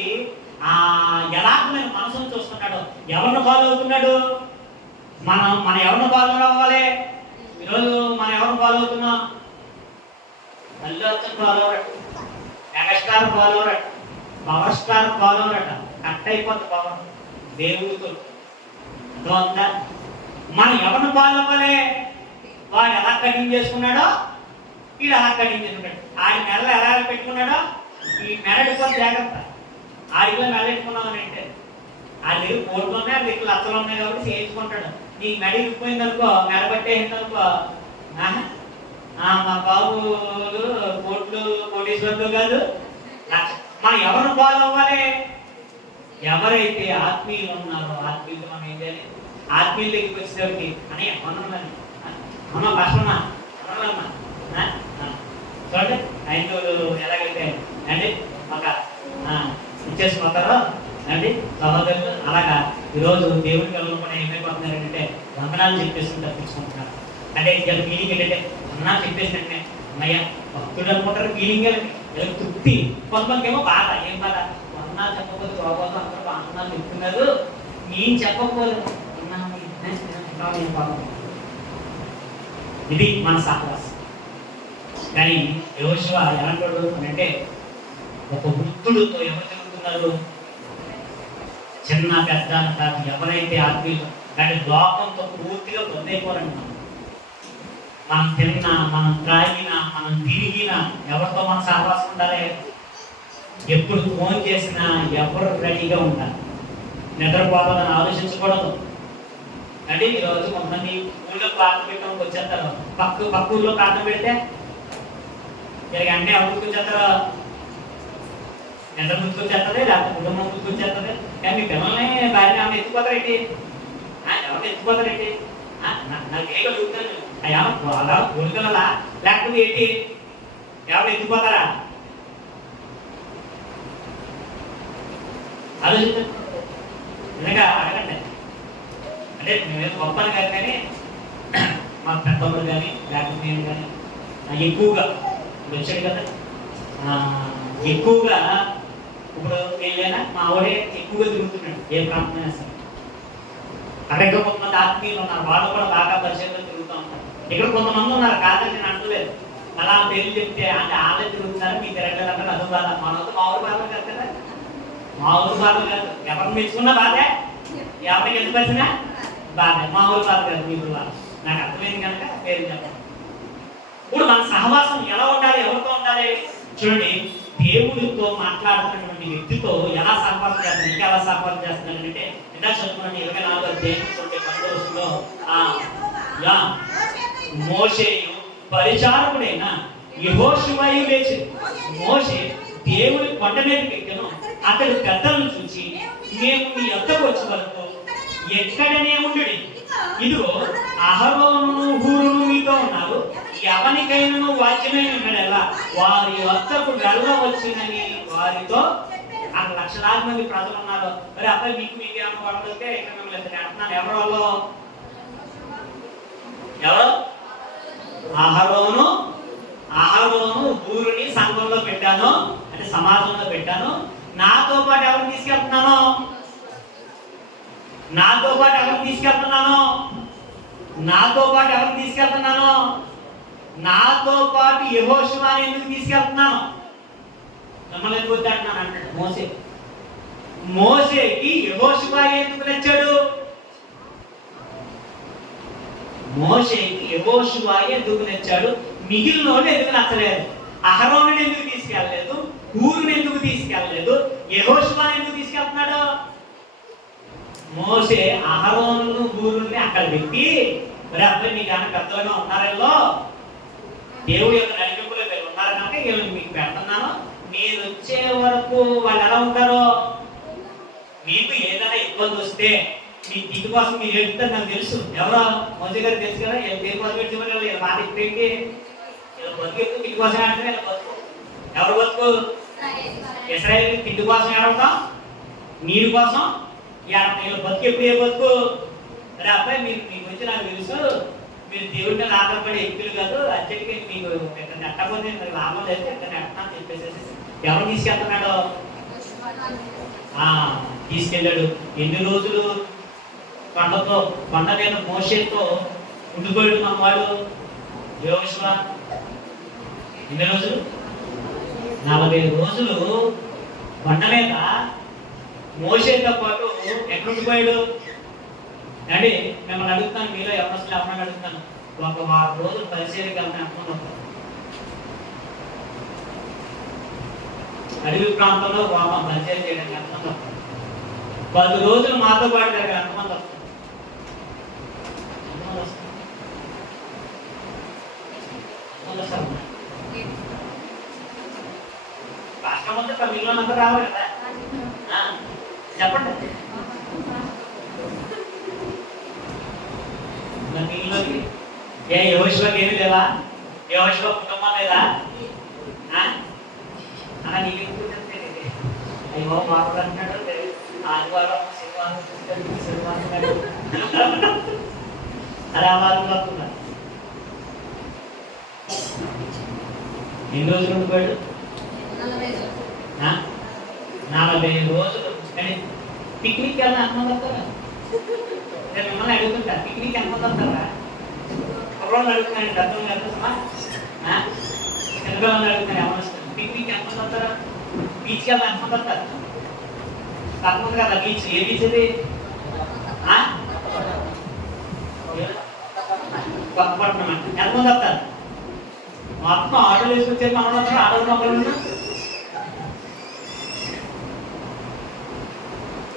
ఆ యథార్థమైన మనసును చూస్తున్నాడు. ఎవరిని ఫాలో అవుతున్నాడు? మన ఎవరిని ఫాలో అవ్వాలి? ఈరోజు మనం ఎవరిని ఫాలో అవుతున్నాం? Allu Arjun follower, megastar follower, power star follower అట. కట్ అయిపోతుంది పవర్ దేవుడితో. అర్థమంతా? మనం ఎవరిని ఫాలో అవ్వాలి? వాడు ఎలా కటింగ్ చేసుకున్నాడో వీడు ఎలా కటింగ్ చేసుకున్నాడు. ఆయన మెడలు ఎలా పెట్టుకున్నాడో ఈ మెడడిపోతే జాగ్రత్త. ఆడిలో మెడెట్టుకున్నామని అంటే ఆడి దగ్గర కోట్లు ఉన్నాయి, ఆడి దగ్గర లక్షలు ఉన్నాయి కాబట్టి చేయించుకుంటాడు. నీ మెడ ఇరిగిపోయింది అనుకో, మెడ పట్టేసింది అనుకో, మా బాబులు కోట్లు కోటీశ్వరులు కాదు. మనం ఎవరిని ఫాలో అవ్వాలి? ఎవరైతే ఆత్మీయులు ఉన్నారో ఆత్మీయులు మనం ఏం చేయాలి? ఆత్మీయుల దగ్గరికి వచ్చేసరికి అని అన్నమని అమ్మ కష్టమా అన్నమ్మా చూడండి ఐదుగురు ఎలాగైతే అంటే ఒక ఇచ్చేసుకుంటారో అండి సహోదరులు. అలాగా ఈరోజు దేవుడికి వెళ్ళకుండా ఏమైపోతున్నారంటే వందనాలు చెప్పేసి తప్పించుకుంటున్నారు. అంటే ఇలా ఫీలింగ్ ఏంటంటే అన్నా చెప్పేసినట్టే అన్నయ్య భక్తుడు అనుకుంటారు. ఫీలింగ్ ఇలా తృప్తి. కొంతమందికి ఏమో బాధ. ఏం బాధ? వందనాలు చెప్పకపోతే బాగోదు, అందరూ వందనాలు చెప్తున్నారు, నేను చెప్పకపోలేదు. ఇది మన సహవాసం. కానీ యెహోషువ ఎలాంటాడు అంటే ఒక వృద్ధుడితో ఎవరు తిరుగుతున్నారు? చిన్న పెద్ద కాదు, ఎవరైతే ఆత్మీయులు కానీ లోకంతో పూర్తిగా పొందైపోరండి. మనం తిన్నా, మనం త్రాగినా, మనం తిరిగినా ఎవరితో మన సహవాసం ఉండాలి? ఎప్పుడు ఫోన్ చేసినా ఎవరు రెడీగా ఉండాలి. నిద్రపోవాలని ఆలోచించకూడదు. అంటే ఈరోజు కొంతమంది ఊళ్ళో ప్రార్థన పెట్టడానికి వచ్చేస్తారు. పక్క ఊళ్ళో ప్రార్థన పెడితే అంటే ఎవరు గుర్తొచ్చేస్తారో? ఎంత గుర్తొచ్చేస్తుంది, లేకపోతే కుటుంబం గుర్తొచ్చేస్తుంది. కానీ మీ పిల్లల్ని భార్య ఆమె ఎత్తుకోతారేంటి? ఎవరిని ఎత్తుకోతారేంటి? నాకు ఏ కలుగుతాను అయ్యా అలా కోరికలలా లేకపోతే ఏంటి? ఎవరు ఎత్తుకోతారా? ఆలోచించండి. నిజంగా అడగండి. అంటే మేమేదో గొప్పని కాదు, కానీ మా పెద్దమ్మలు కానీ లేకపోతే నేను కానీ ఎక్కువగా ఇప్పుడు వచ్చాడు కదా, ఎక్కువగా ఇప్పుడు వెళ్ళైనా మా ఆవిడే ఎక్కువగా తిరుగుతున్నాడు. ఏ ప్రాంతమైనా సరే అక్కడ కొంతమంది ఆత్మీయులు ఉన్నారు, వాళ్ళు కూడా బాగా పరిచయంలో తిరుగుతూ ఉంటారు. ఇక్కడ కొంతమంది ఉన్నారు, కాదని నేను అంటలేదు. అలా పేర్లు చెప్తే అంటే వాళ్ళే తిరుగుతున్నారు, మీ తిరగలేదంటే అదో బాధ. మనతో మా ఊరు బాధలు కాదు కదా, మా ఊరు బాధలు కాదు. ఎవరిని మెచ్చుకున్నా బాధే, ఎవరికి ఎందుకు వచ్చినా బాధే. మా ఊరు బాధ కాదు, మీ ఊరు బాధ. నాకు అర్థమైంది కనుక పేరు చెప్పండి. ఇప్పుడు మన సహవాసం ఎలా ఉండాలి? ఎవరితో ఉండాలి? చూడండి, దేవుడితో మాట్లాడుతున్నటువంటి వ్యక్తితో ఎలా సహవాసం చేస్తుంది, ఇంకా ఎలా సహవాసం చేస్తున్నాడు అంటే ఇందా చదువుకున్నాను 24వ అధ్యాయం 12వ వచనంలో మోషేయు పరిచారకుడైన యెహోషువయు లేచి మోషే దేవుని కొండ మీదకి ఎక్కెను. అతడు పెద్దలను చూసి మేము మీ యొద్దకు వచ్చే వరకు ఎక్కడనే ఉండుడి. ఇదిగో అహరోను హూరును మీతో ఉన్నారు, ఎవరికైనా వాక్యమే ఉన్నాడల్లా వారి వద్దకు వెళ్ళవచ్చునని వారితో. అక్కడ లక్షలాది మంది ప్రజలు ఉన్నారు. మరి అబ్బాయి మీకు ఏమైనా పడగలిగితే ఇక్కడ మిమ్మల్ని అంటున్నాను. ఎవరు? అహరోను హూరుని సంఘంలో పెట్టాను, అంటే సమాజంలో పెట్టాను. నాతో పాటు ఎవరిని తీసుకెళ్తున్నాను? నాతో పాటు ఎవరిని తీసుకెళ్తున్నాను? నాతో పాటు యెహోషువని ఎందుకు తీసుకెళ్తున్నాను? మిమ్మల్ని ఎందుకు అంటున్నాను అంటాడు మోసే. మోసేకి యెహోషువ ఎందుకు నచ్చాడు? మోషేకి యెహోషువ ఎందుకు నచ్చాడు? మిగిలిన వాళ్ళు ఎందుకు నచ్చలేదు? అహరోనుని ఎందుకు తీసుకెళ్ళలేదు? హూరుని ఎందుకు తీసుకెళ్ళలేదు? యెహోషువని ఎందుకు తీసుకెళ్తున్నాడు? మోసే అహరోనును హూరుని అక్కడ పెట్టి, మరి అబ్బాయి మీకు కానీ పెద్దలుగా ఉన్నారో దేవుడి యొక్క నడిపింపులో వీళ్ళు ఉన్నారు కనుక వీళ్ళని మీకు పెడుతున్నాను. మీరు వచ్చే వరకు వాళ్ళు ఎలా ఉంటారో, మీకు ఏదైనా ఇబ్బంది వస్తే మీ ఇంటి కోసం మీరు ఏడుతారు నాకు తెలుసు. ఎవరో మోసే గారు తెలుసు కదా, దేని కోసం పెట్టి వీళ్ళ బాధ ఇప్పుడేంటి? వీళ్ళ బతుకు ఎక్కువ ఇంటి కోసం ఆడితే వీళ్ళ బతుకు ఎవరు బతుకు? ఇశ్రాయేలు ఇంటి కోసం ఏడవడం మీరు కోసం 50 ఏళ్ళ బతుకు ఎప్పుడు ఏ బతుకు? అరే అబ్బాయి మీరు మీ గురించి నాకు తెలుసు, మీరు దేవుడి మీద ఆధారపడే వ్యక్తులు కాదు, అర్జెంట్గా మీకు ఎక్కడ నెట్టకపోతే మీకు లాభం లేదు, ఎక్కడ నెట్టనా అని చెప్పేసి ఎవరు తీసుకెళ్తున్నాడు? తీసుకెళ్ళాడు. ఎన్ని రోజులు కొండ మీద మోషేతో ఉండిపోయాడు మనవాడు యెహోషువ? ఎన్ని రోజులు? 40 రోజులు కొండ మీద మోషేతో పాటు ఎక్కడ ఉండిపోయాడు అండి? మిమ్మల్ని అడుగుతాను, మీలో ఎవరు ఎవరన్నా అడుగుతాను, ఒక 6 రోజులు పరిచయకి వెళ్తాను అనుకున్నాను. అడవి ప్రాంతంలో పరిచయం చేయడానికి ఎంతమంది వస్తారు? 10 రోజులు మాతో పాటు ఎంతమంది వస్తారు? కష్టం ఉంది, తమిళలో అంతా రావాలి కదా. చెప్పండి. తమిళలోకి యెహోషువకి ఏమి లేదా? యెహోషువ కుటుంబం లేదా? అలా నీకు ఎప్పుడు చెప్తే అయ్యో మాకు అంటున్నాడు, ఆదివారం శనివారం అలా వాళ్ళు వస్తున్నారు. ఎన్ని రోజులు ఉండిపోయాడు? 40 రోజులు. కానీ పిక్నిక్ వెళ్ళిన ఎంతమంది వస్తారా? నేను మిమ్మల్ని అడుగుతుంటా, పిక్నిక్ ఎంతమంది వస్తారా? ఒకరోజు అడుగుతున్నాను, డబ్బులు వెళ్తామా? చిన్నపిల్లలు అడుగుతాను, ఎవరు వస్తారు? పిక్నిక్ ఎంతమంది వస్తారా? బీచ్కి వెళ్ళిన ఎంతమంది వస్తారు? తప్పదు కదా బీచ్. ఏ బీచ్ అది? కొత్తపట్నం అంటే ఎంతమంది వస్తారు? మొత్తం ఆటోలు వేసుకొచ్చారు, మనం వస్తారు. ఆటోలు మొక్కలు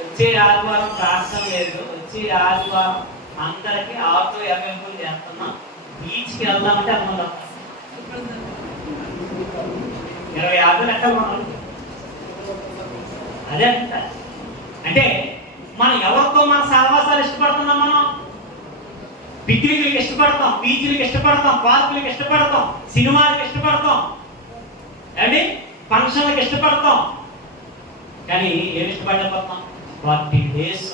వచ్చే ఆదివారం ప్రార్థన లేదు, వచ్చే ఆదివారం అందరికి ఆటో ఎమ్మెల్యేలు చేస్తున్నాం, బీచ్కి వెళ్దామంటే ఎంతమంది వస్తారు? 20 ఆటోలు ఎక్కడ మనం అదే అంట. అంటే మనం ఎవరితో మన సహవాసాలు ఇష్టపడుతున్నాం? మనం పిక్నిక్లకి ఇష్టపడతాం, బీచ్లకి ఇష్టపడతాం, పార్కులకి ఇష్టపడతాం, సినిమాలకి ఇష్టపడతాం, అండి ఫంక్షన్లకు ఇష్టపడతాం. కానీ ఏమి ఇష్టపడలేకపోతాం? 40 డేస్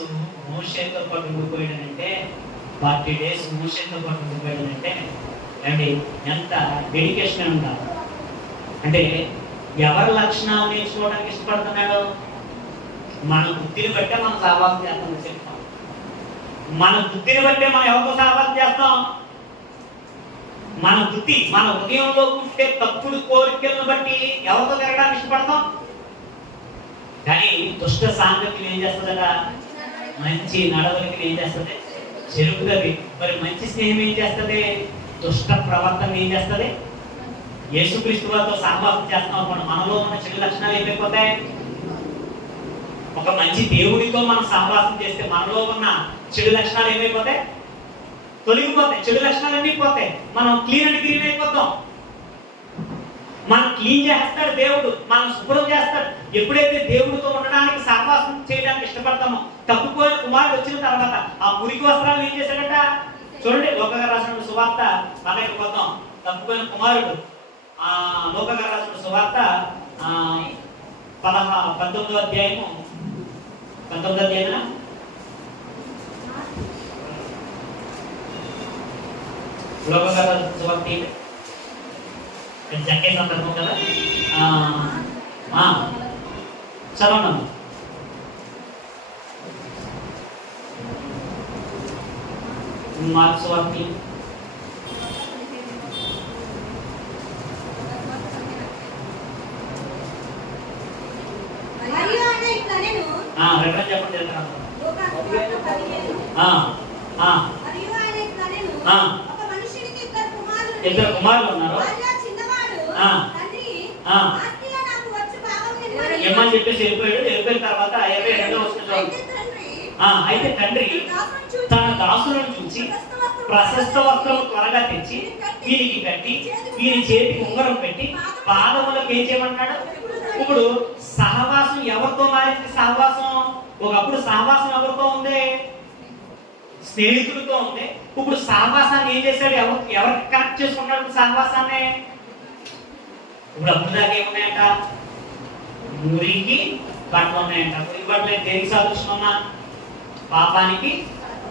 మోషేతో పాటు ఉండిపోయాడంటే, 40 డేస్ మోషేతో పాటు ఉండిపోయాడంటే అండి ఎంత డెడికేషన్ ఉండాలి. అంటే ఎవరి లక్షణాలు నేర్చుకోవడానికి ఇష్టపడుతున్నాడు? మన బుద్ధిని బట్టే మనం సహవాసం చేస్తామని చెప్తాం. మన బుద్ధిని బట్టే మనం ఎవరితో సహవాసం చేస్తాం? మన బుద్ధి, మన హృదయంలో పుట్టే తప్పుడు కోరికలను బట్టి ఎవరితో తిరగడానికి ఇష్టపడతాం. కానీ దుష్ట సాంగత్యం ఏం చేస్తుందట? మంచి నడవడికి ఏం చేస్తుంది? చెరుపుతుంది. మరి మంచి స్నేహం ఏం చేస్తుంది? దుష్ట ప్రవర్తన ఏం చేస్తుంది? యేసుక్రీస్తు వారితో సహవాసం చేస్తాం అనుకోండి, మనలో ఉన్న చెడు లక్షణాలు ఏమైపోతాయి? ఒక మంచి దేవుడితో మనం సహవాసం చేస్తే మనలో ఉన్న చెడు లక్షణాలు ఏమైపోతాయి? తొలగిపోతాయి. చెడు లక్షణాలన్నీ పోతాయి. మనం క్లీన్ అండ్ గ్రీన్ అయిపోతాం. మనం క్లీన్ చేస్తాడు దేవుడు, మనం శుభ్రం చేస్తాడు. ఎప్పుడైతే దేవుడితో ఉండడానికి సహవాసం చేయడానికి ఇష్టపడతామో, తప్పిపోయిన కుమారుడు వచ్చిన తర్వాత ఆ మురికి వస్త్రాలు ఏం చేశాడట? చూడండి, లోకగా రాసిన సువార్త అలాగే పోతాం. తప్పిపోయిన కుమారుడు లోకగా రాసిన సువార్త 19వ అధ్యాయము 19వ అధ్యాయన లోకగా రాసిన సువార్త జక్కే సందర్భం కదా. చదవండి. మార్క్స్ వార్త చెప్పండి. ఇద్దరు కుమారులు ఉన్నారు. ఏమని చెప్పేసి వెళ్ళిపోయాడు. వెళ్ళిపోయిన తర్వాత 22వ వచనం అయితే తండ్రి తన దాసులను చూసి ప్రశస్త వస్త్రము త్వరగా తెచ్చి వీరికి కట్టి వీరి చేతికి ఉంగరం పెట్టి పాదములకు ఏం చేయమన్నాడు? ఇప్పుడు సహవాసం ఎవరితో మారింది? సహవాసం ఒకప్పుడు సహవాసం ఎవరితో ఉంది? స్నేహితులతో ఉంది. ఇప్పుడు సహవాసాన్ని ఏం చేశాడు? ఎవరికి కనెక్ట్ చేసుకున్నాడు సహవాసాన్ని? ఇప్పుడు అప్పుడు దాకా ఏమున్నాయంట? మురికి బట్టలు ఉన్నాయంట. పొరుగు బట్టలు దేనికి సాదృశ్యం అమ్మా? పాపానికి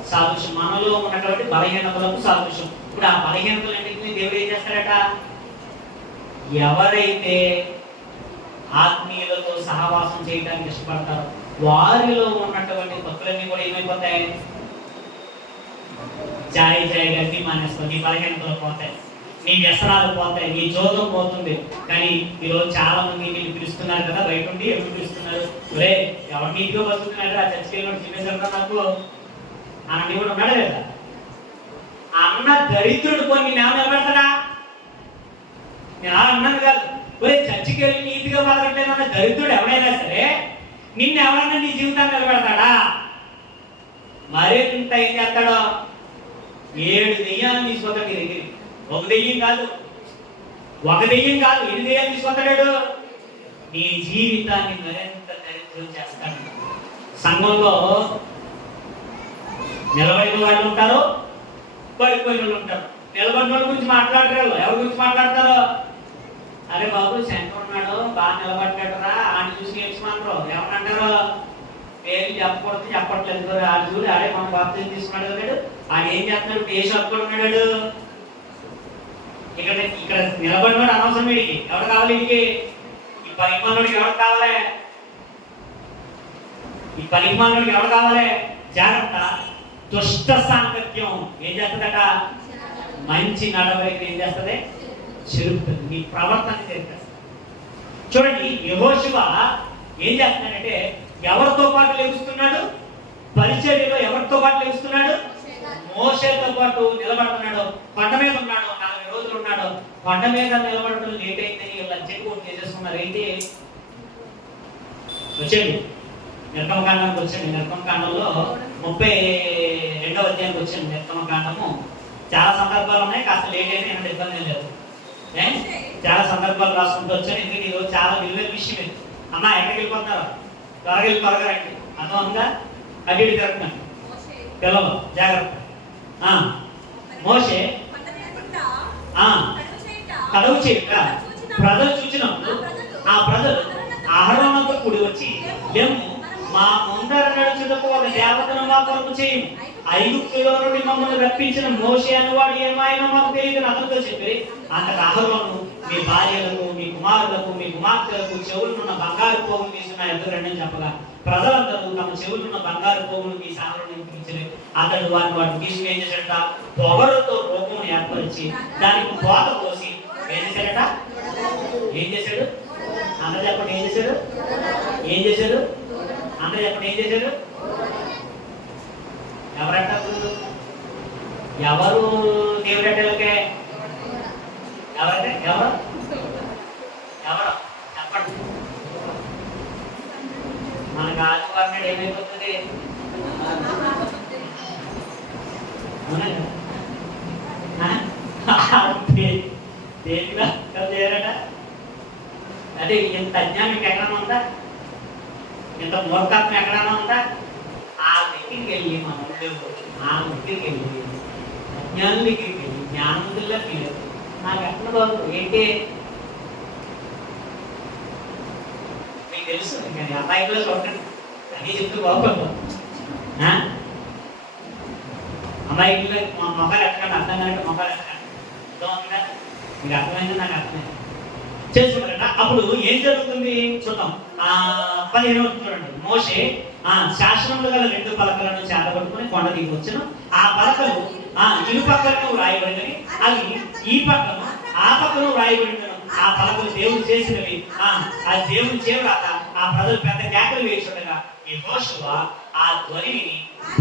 సాదృశ్యం, మనలో ఉన్నటువంటి బలహీనతలకు సాదృశ్యం. ఇప్పుడు ఆ బలహీనతలన్నింటినీ దేవుడు ఏం చేస్తాడట? ఎవరైతే ఆత్మీయులతో సహవాసం చేయడానికి ఇష్టపడతారో వారిలో ఉన్నటువంటి తప్పులన్నీ కూడా ఏమైపోతాయి? జాయిగా అన్ని మానేస్తావు, నీ బలహీనతలు పోతాయి, నీ వ్యసనాలు పోతాయి, నీ జోదం పోతుంది. కానీ ఈరోజు చాలా మంది నేను పిలుస్తున్నారు కదా, బయట ఉండి ఎవరు పిలుస్తున్నారు? ఒరే ఎవరు నీటిగా బతుకుతున్నాడు, ఆ చర్చకి వెళ్ళి చెప్పేశారు నాకు అన్న కూడా ఉన్నాడు లేదా? అన్న దరిద్రుడు కొన్ని నేను నిలబెడతాడా? నేను అన్నాను కాదు, ఒరే చర్చికి వెళ్ళి నీతిగా బతకట్లేదు అన్న దరిద్రుడు ఎవరైనా సరే నిన్ను ఎవరన్నా నీ జీవితాన్ని నిలబెడతాడా? మరింత ఏం చేస్తాడో? 7 దెయ్యాలను తీసుకొస్తాడు నీ దగ్గర. ఒక దెయ్యం కాదు, 8 దెయ్యాలు తీసుకొస్తాడు. నీ జీవితాన్ని మరింత దరిద్రం చేస్తాడు. సంఘంలో నిలబడిన వాళ్ళు ఉంటారు, పడిపోయిన వాళ్ళు ఉంటారు. నిలబడిన వాళ్ళ గురించి మాట్లాడతారు. ఎవరి గురించి మాట్లాడతారు? అరే బాబు శంకర్ ఉన్నాడు, బాగా నిలబడ్డాడురా, ఆయన చూసి నేర్చుకున్నారు. ఎవరంటారు? పేరు చెప్పకూడదు, చెప్పట్లేదు. ఆడు చూడు, ఆడే మన బాప్తిజం తీసుకున్నాడు కదా, ఆయన ఏం చేస్తున్నాడు? ఏ షాప్ కూడా ఉన్నాడు. ఇక్కడ నిలబడినాడు అనవసరం. వీడికి ఎవరు కావాలి? వీడికి ఈ పరిమాణుడికి ఎవరు కావాలి? ఎవరు కావాలి? జాగ్రత్త. దుష్ట సాంగత్యం ఏం చేస్తుందట? మంచి నడవడిక ఏం చేస్తుంది? చెరుపుతుంది. నీ ప్రవర్తన చెరుపుతుంది. చూడండి, యెహోషువ ఏం చేస్తున్నాడంటే ఎవరితో పాటు లెగుస్తున్నాడు? పరిచర్యలో ఎవరితో పాటు లెగుస్తున్నాడు? మోషేతో పాటు నిలబడుతున్నాడు. కొండ మీద ఉన్నాడు, 40 రోజులు ఉన్నాడు. కొండ మీద నిలబడటం లేట్ అయిందని ఇలా చెక్ చేసేసుకున్నారు. ఏంటి? వచ్చేది నిర్గమకాండానికి వచ్చాడు. నిర్గమకాండంలో 32వ అధ్యాయానికి వచ్చాడు. నిర్గమకాండము చాలా సందర్భాలు ఉన్నాయి, కాస్త లేట్ అయినా ఏమైనా ఇబ్బంది లేదు. చాలా సందర్భాలు రాసుకుంటూ వచ్చాను. ఎందుకంటే ఈరోజు చాలా విలువైన విషయం ఇది. అమ్మా ఎక్కడికి వెళ్ళిపోతున్నారు? త్వరగా రండి. అర్థం ఉందా? అడ్డు తిరుగుతున్నాను పిల్లలు, జాగ్రత్త. మోషే కదవు చేయక ప్రజలు చూచినప్పుడు ఆ ప్రజలు అహరోనుతో కూడి వచ్చి, మేము మా ముందర నడుచుటకు ఒక దేవతను మా కొరకు చేయము, ఐగుప్తులో నుండి మమ్మల్ని రప్పించిన మోషే అనేవాడు ఏమైనా మాకు తెలియదు అతనితో చెప్పి, అంతకు అహరోను మీ భార్యలకు, మీ కుమారులకు, మీ కుమార్తెలకు చెవులున్న బంగారు పోగులు తీసుకున్న ఎదురండి అని చెప్పగా ప్రజలందరూ తమ చెవులున్న బంగారు పోగులు తీసి అహరోను పిలిచి అతడు వాటిని తీసుకుని ఏం చేశాడట? పొగరుతో రూపం ఏర్పరిచి దానికి పోత పోసి ఏం చేశాడట? ఏం చేశాడు? అందరూ చెప్పండి. ఏం చేశాడు? అందరూ చెప్పండి. ఏం చేశాడు? ఎవరంటారు? ఎవరు దేవుడంటే? ఎవరంటే ఎవరు చెప్పండి. మనకు ఆదివారం ఏమైపోతుంది? చేయరట. అంటే ఇంత అజ్ఞానం ఎక్కడన్నా ఉందా? ఇంత మూర్ఖత్వం ఎక్కడన్నా ఉందా? ఆ దగ్గరికి వెళ్ళి మన దగ్గరికి వెళ్ళి అజ్ఞానం దగ్గరికి వెళ్ళి జ్ఞానంలో ఫీల్ నాకు ఎక్కడ బాబు ఏంటి మీకు తెలుసు. నేను అమ్మాయిలో చూడండి అన్నీ చెప్తూ బాగుపడతాం. అమ్మాయిలో మా మొక్కలు ఎక్కడండి అర్థం కాదంటే మొక్కలు ఎక్కడండి అర్థం అవుతుందా? మీకు అర్థమైంది, నాకు అర్థమైంది. చేసుకుంటారట. అప్పుడు ఏం జరుగుతుంది చూద్దాం. 15వ చూడండి. మోషే శాసనములు గల 2 పలకలను చేతబట్టుకుని కొండ దిగి వచ్చును. ఆ పలకలు ఇరు పక్కలను వ్రాయబడినవి, అవి ఈ పక్కను ఆ పక్కను వ్రాయబడినను. ఆ పలకలు దేవుడు చేసినవి. ఆ దేవుడు చేరాక ఆ ప్రజలు పెద్ద కేకలు వేస్తుండగా యెహోషువ ఆ ధ్వనిని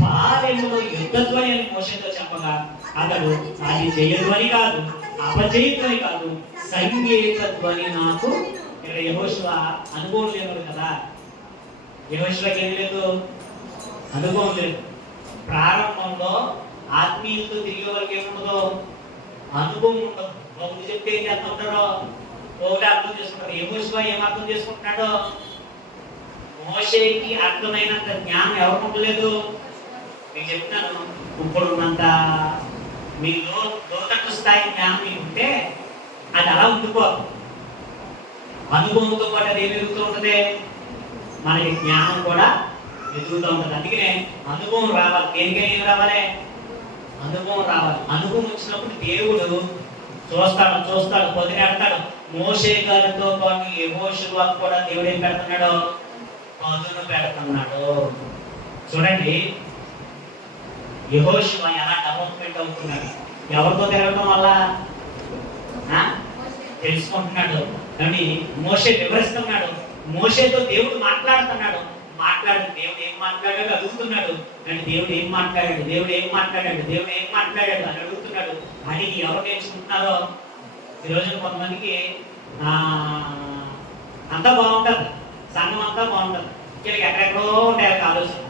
పాలెములో యుద్ధ ధ్వని అని మోషేతో చెప్పగా అతడు అది జయధ్వని కాదు, అపజయధ్వని కాదు, సంగీత ధ్వని నాకు. ఇక్కడ యెహోషువ అనుభవం లేదు కదా. యెహోషువకి ఏం లేదు? అనుభవం లేదు. ప్రారంభంలో ఆత్మీయులతో తిరిగే వాళ్ళకి ఏముండదో? అనుభవం ఉండదు. ఒకటి చెప్తే ఏం చేస్తూ ఉంటారో ఒకటి అర్థం చేసుకుంటారు. యెహోషువ ఏం అర్థం చేసుకుంటున్నాడో? మోషేకి అర్థమైనంత జ్ఞానం ఎవరికి ఉండలేదు. మీకు చెప్తున్నాను, ఇప్పుడు ఉన్నంత మీ లోతట్టు స్థాయి జ్ఞానం మీకు ఉంటే అది అలా ఉండిపోదు. అనుభవంతో పాటు అది ఏమి ఎదుగుతూ ఉంటుంది? మనకి జ్ఞానం కూడా ఎదుగుతూ ఉంటుంది. అందుకనే అనుభవం రావాలి. దేనికైనా ఏం రావాలి? అనుభవం రావాలి. అనుభవం వచ్చినప్పుడు దేవుడు చూస్తాడు పొదినేడతాడు. మోషే గారితో పాటు యెహోషువకు కూడా దేవుడు ఏం పెడుతున్నాడు? పదును పెడుతున్నాడు. చూడండి, యెహోషువ ఎలా డెవలప్మెంట్ అవుతున్నాడు. ఎవరితో తిరగడం వల్ల తెలుసుకుంటున్నాడు. కానీ మోషే వివరిస్తున్నాడు. మోషేతో దేవుడు మాట్లాడుతున్నాడు. దేవుడు ఏం మాట్లాడాడు అడుగుతున్నాడు. కానీ దేవుడు ఏం మాట్లాడాడు అని అడుగుతున్నాడు. అది ఎవరు నేర్చుకుంటున్నారో ఈరోజు కొంతమందికి అంతా బాగుంటుంది, సంఘం అంతా బాగుంటుంది, వీళ్ళకి ఎక్కడెక్కడో ఉంటాయి ఆలోచన.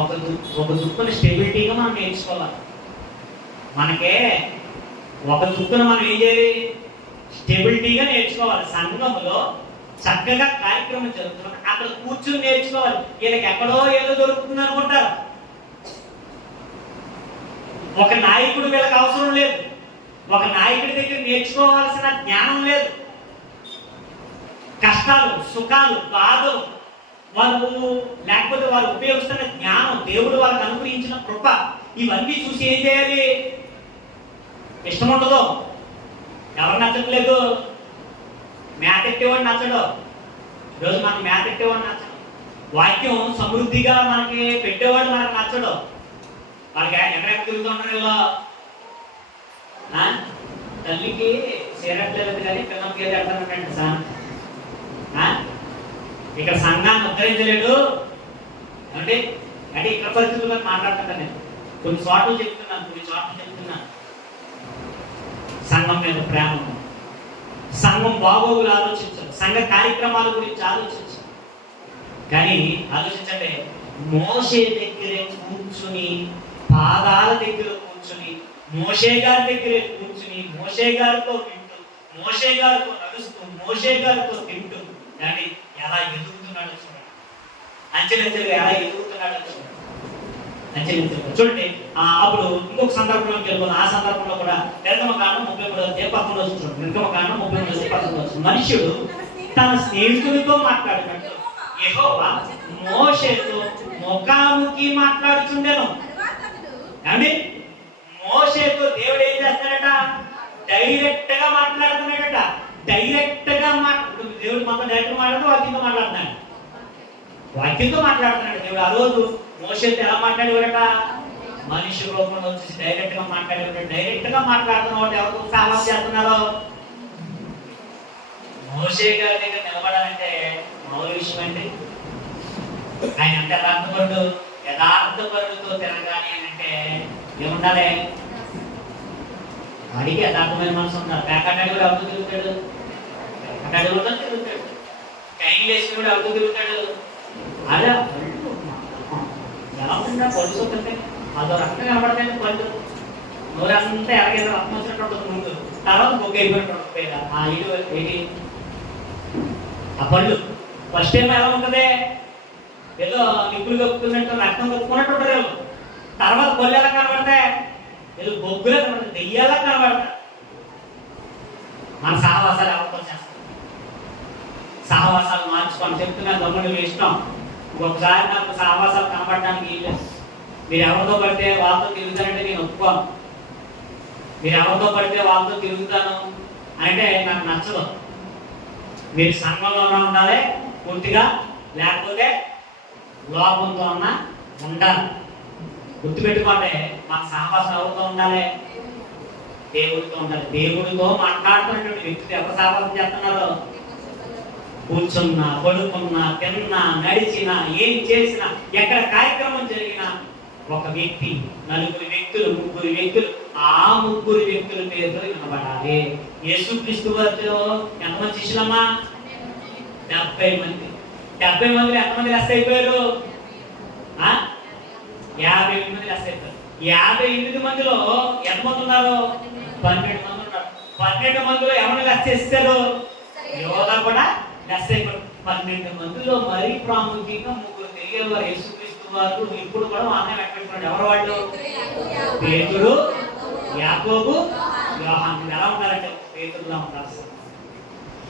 ఒక దుక్కుని స్టెబిలిటీగా మనం నేర్చుకోవాలి. మనకే ఒక దుక్కును మనం ఏం చేయాలి? స్టెబిలిటీగా నేర్చుకోవాలి. సంఘంలో చక్కగా కార్యక్రమం జరుగుతుంది, అక్కడ కూర్చుని నేర్చుకోవాలి. వీళ్ళకి ఎక్కడో ఏదో దొరుకుతుంది అనుకుంటారు. ఒక నాయకుడు వీళ్ళకి అవసరం లేదు. ఒక నాయకుడి దగ్గర నేర్చుకోవాల్సిన జ్ఞానం లేదు. కష్టాలు, సుఖాలు, బాధలు, వాళ్ళు లేకపోతే వారు ఉపయోగిస్తున్న జ్ఞానం, దేవుడు వాళ్ళకి అనుగ్రహించిన కృప, ఇవన్నీ చూసి ఏం చేయాలి? ఇష్టం ఉండదు. ఎవరు నచ్చట్లేదు? మ్యాథ్ ఎట్టేవాడు నచ్చడు. ఈరోజు మనకి మ్యాథ్ ఎట్టేవాడు నచ్చడు. వాక్యం సమృద్ధిగా మనకి పెట్టేవాడు మనకు నచ్చడు. వాళ్ళకి ఎక్కడెక్కడ తిరుగుతుంటారు ఇలా. తల్లికి చేరట్లేదు కానీ పిల్లలకి ఏది ఎడతానంటే సార్ ఇక్కడ సంఘాన్ని ఉద్ధరించలేడు అంటే ఇక్కడ పరిస్థితుల్లో మాట్లాడుతాను నేను. కొన్ని చోట్ల చెప్తున్నాను. సంఘం మీద ప్రేమ, సంఘం బాగోగులు ఆలోచించాలి, సంఘ కార్యక్రమాల గురించి ఆలోచించాలి. కానీ ఆలోచించండి, మోషే దగ్గరే కూర్చుని, పాదాల దగ్గర కూర్చుని, మోషే గారి దగ్గరే కూర్చుని, మోషే గారితో వింటూ, మోషే గారితో నడుస్తూ, మోషే గారితో తింటూ, కానీ ఎలా ఎదుగుతున్నాడో చూడండి. అంచెలంచెలుగా ఎలా ఎదుగుతున్నాడో చూడండి. చూడండి. అప్పుడు ఇంకొక సందర్భంలోకి వెళ్ళిపోతుంది. ఆ సందర్భంలో కూడా నిర్గమకాండం 33 చూడండి. నిర్గమకాండం 33 మనుష్యుడు తన స్నేహితుడితో మాట్లాడినట్టు యెహోవా మోషేతో ముఖాముఖి మాట్లాడుచుండెను. ఏమండి? మోషేతో దేవుడు ఏం చేస్తాడట? డైరెక్ట్ గా మాట్లాడుతున్నాడట. దేవుడు మాత్రం డైరెక్ట్ మాట్లాడుతూ వాక్యంతో మాట్లాడుతున్నాడు దేవుడు. ఆ రోజు మోషేతో ఎలా మాట్లాడేవాడట? మనిషి రూపంలో వచ్చేసి డైరెక్ట్ గా మాట్లాడేవాడు. డైరెక్ట్ గా మాట్లాడుతున్నవాడు ఎవరితో సహాయం చేస్తున్నారు? మోషే గారి దగ్గర నిలబడాలంటే మామూలు విషయం అండి. ఆయన అంటే యథార్థపరుడితో తిరగాలి అంటే ఏముండాలి? వాడికి యథార్థమైన మనసు ఉండాలి. ప్యాకెట్ కూడా ఎవరితో తిరుగుతాడు? కైలు వేసి కూడా ఎవరితో తిరుగుతాడు? అలా ఎలా ఉంటుందా? పళ్ళు చూస్తుంటే అదో రక్తం కనబడతాయి. పళ్ళు నోరంతా ఎలాగైతే రక్తం వచ్చినట్టు ఉంటుంది ముందు, తర్వాత బొగ్గ అయిపోయినట్టు ఏంటి ఆ పళ్ళు. ఫస్ట్ టైం ఎలా ఉంటుంది? ఏదో నిప్పులు కప్పుకున్నట్టు, రక్తం కప్పుకున్నట్టు ఉంటుంది. తర్వాత పళ్ళు ఎలా కనబడతాయి? ఏదో బొగ్గులా కనబడతాయి, దెయ్యాలా కనబడతాయి. మన సహవాసాలు ఎవరితో చేస్తాం? సహవాసాలు మార్చుకోండి. చెప్తున్నా గమ్ముడు ఇష్టం. ఇంకొకసారి నాకు సహవాసాలు కనబడడానికి వీలు. మీరు ఎవరితో పడితే వాళ్ళతో తిరుగుతానంటే నేను ఒప్పుకోను. మీరు ఎవరితో పడితే వాళ్ళతో తిరుగుతాను అంటే నాకు నచ్చదు. మీరు సంఘంలోనే ఉండాలి పూర్తిగా, లేకపోతే లోపంతో ఉన్నా ఉండాలి. గుర్తుపెట్టుకోండి, మన సహవాసం ఎవరితో ఉండాలి? దేవుడితో ఉండాలి. దేవుడితో మాట్లాడుతున్నటువంటి వ్యక్తితో ఎవరు సహవాసం చేస్తున్నారో? కూర్చున్నా, పడుకున్నా, తిన్నా, నడిచినా, ఏం చేసినా, ఎక్కడ కార్యక్రమం జరిగినా ఒక వ్యక్తి, నలుగురు వ్యక్తులు, ముగ్గురు వ్యక్తులు, ఆ ముగ్గురు వ్యక్తుల పేరుతో వినబడాలి. యేసుక్రీస్తు వారితో ఎంతమంది శిష్యులమ్మా? 70 మంది. 70 మందిలో ఎంతమంది లెస్ అయిపోయారు? 58 మంది లెస్ అయిపోయారు. 58 మందిలో ఎంతమంది ఉన్నారు? 12 మంది ఉన్నారు. 12 మందిలో ఎవరిని లెస్ చేస్తారు? యోధా కూడా లెస్ అయిపోయారు. 12 మందిలో మరీ ప్రాముఖ్యంగా ముగ్గురు తెలియవారు యేసుక్రీస్తు వారు. ఇప్పుడు కూడా ఆమె పెట్టుకున్నాడు. ఎవరు వాళ్ళు? పేతురు, యాకోబు, యోహాను. నువ్వు ఎలా ఉండాలంటే పేతురులా ఉండాలి.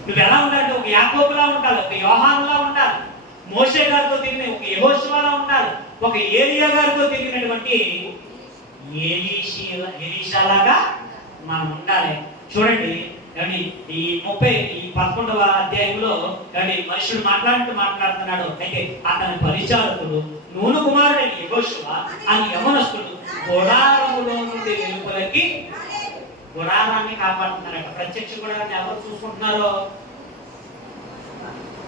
నువ్వు ఎలా ఉండాలంటే ఒక యాకోబులా ఉండాలి, ఒక యోహానులా ఉండాలి. మోషే గారితో తిరిగిన ఒక యెహోషువలా ఉండాలి, ఒక ఏలియా గారితో తిరిగినటువంటి ఎలీషాలాగా మనం ఉండాలి. చూడండి కానీ ఈ 11వ అధ్యాయంలో కానీ మనుషుడు మాట్లాడుతున్నాడు. అయితే అతని పరిచారకుడు నూను కుమారుడైన యెహోషువ అని యవనస్తుడు గుడారములో నుండి వెలుపలకి గుడారాన్ని కాపాడుతున్నారట. ప్రత్యక్ష గుడారాన్ని ఎవరు చూసుకుంటున్నారో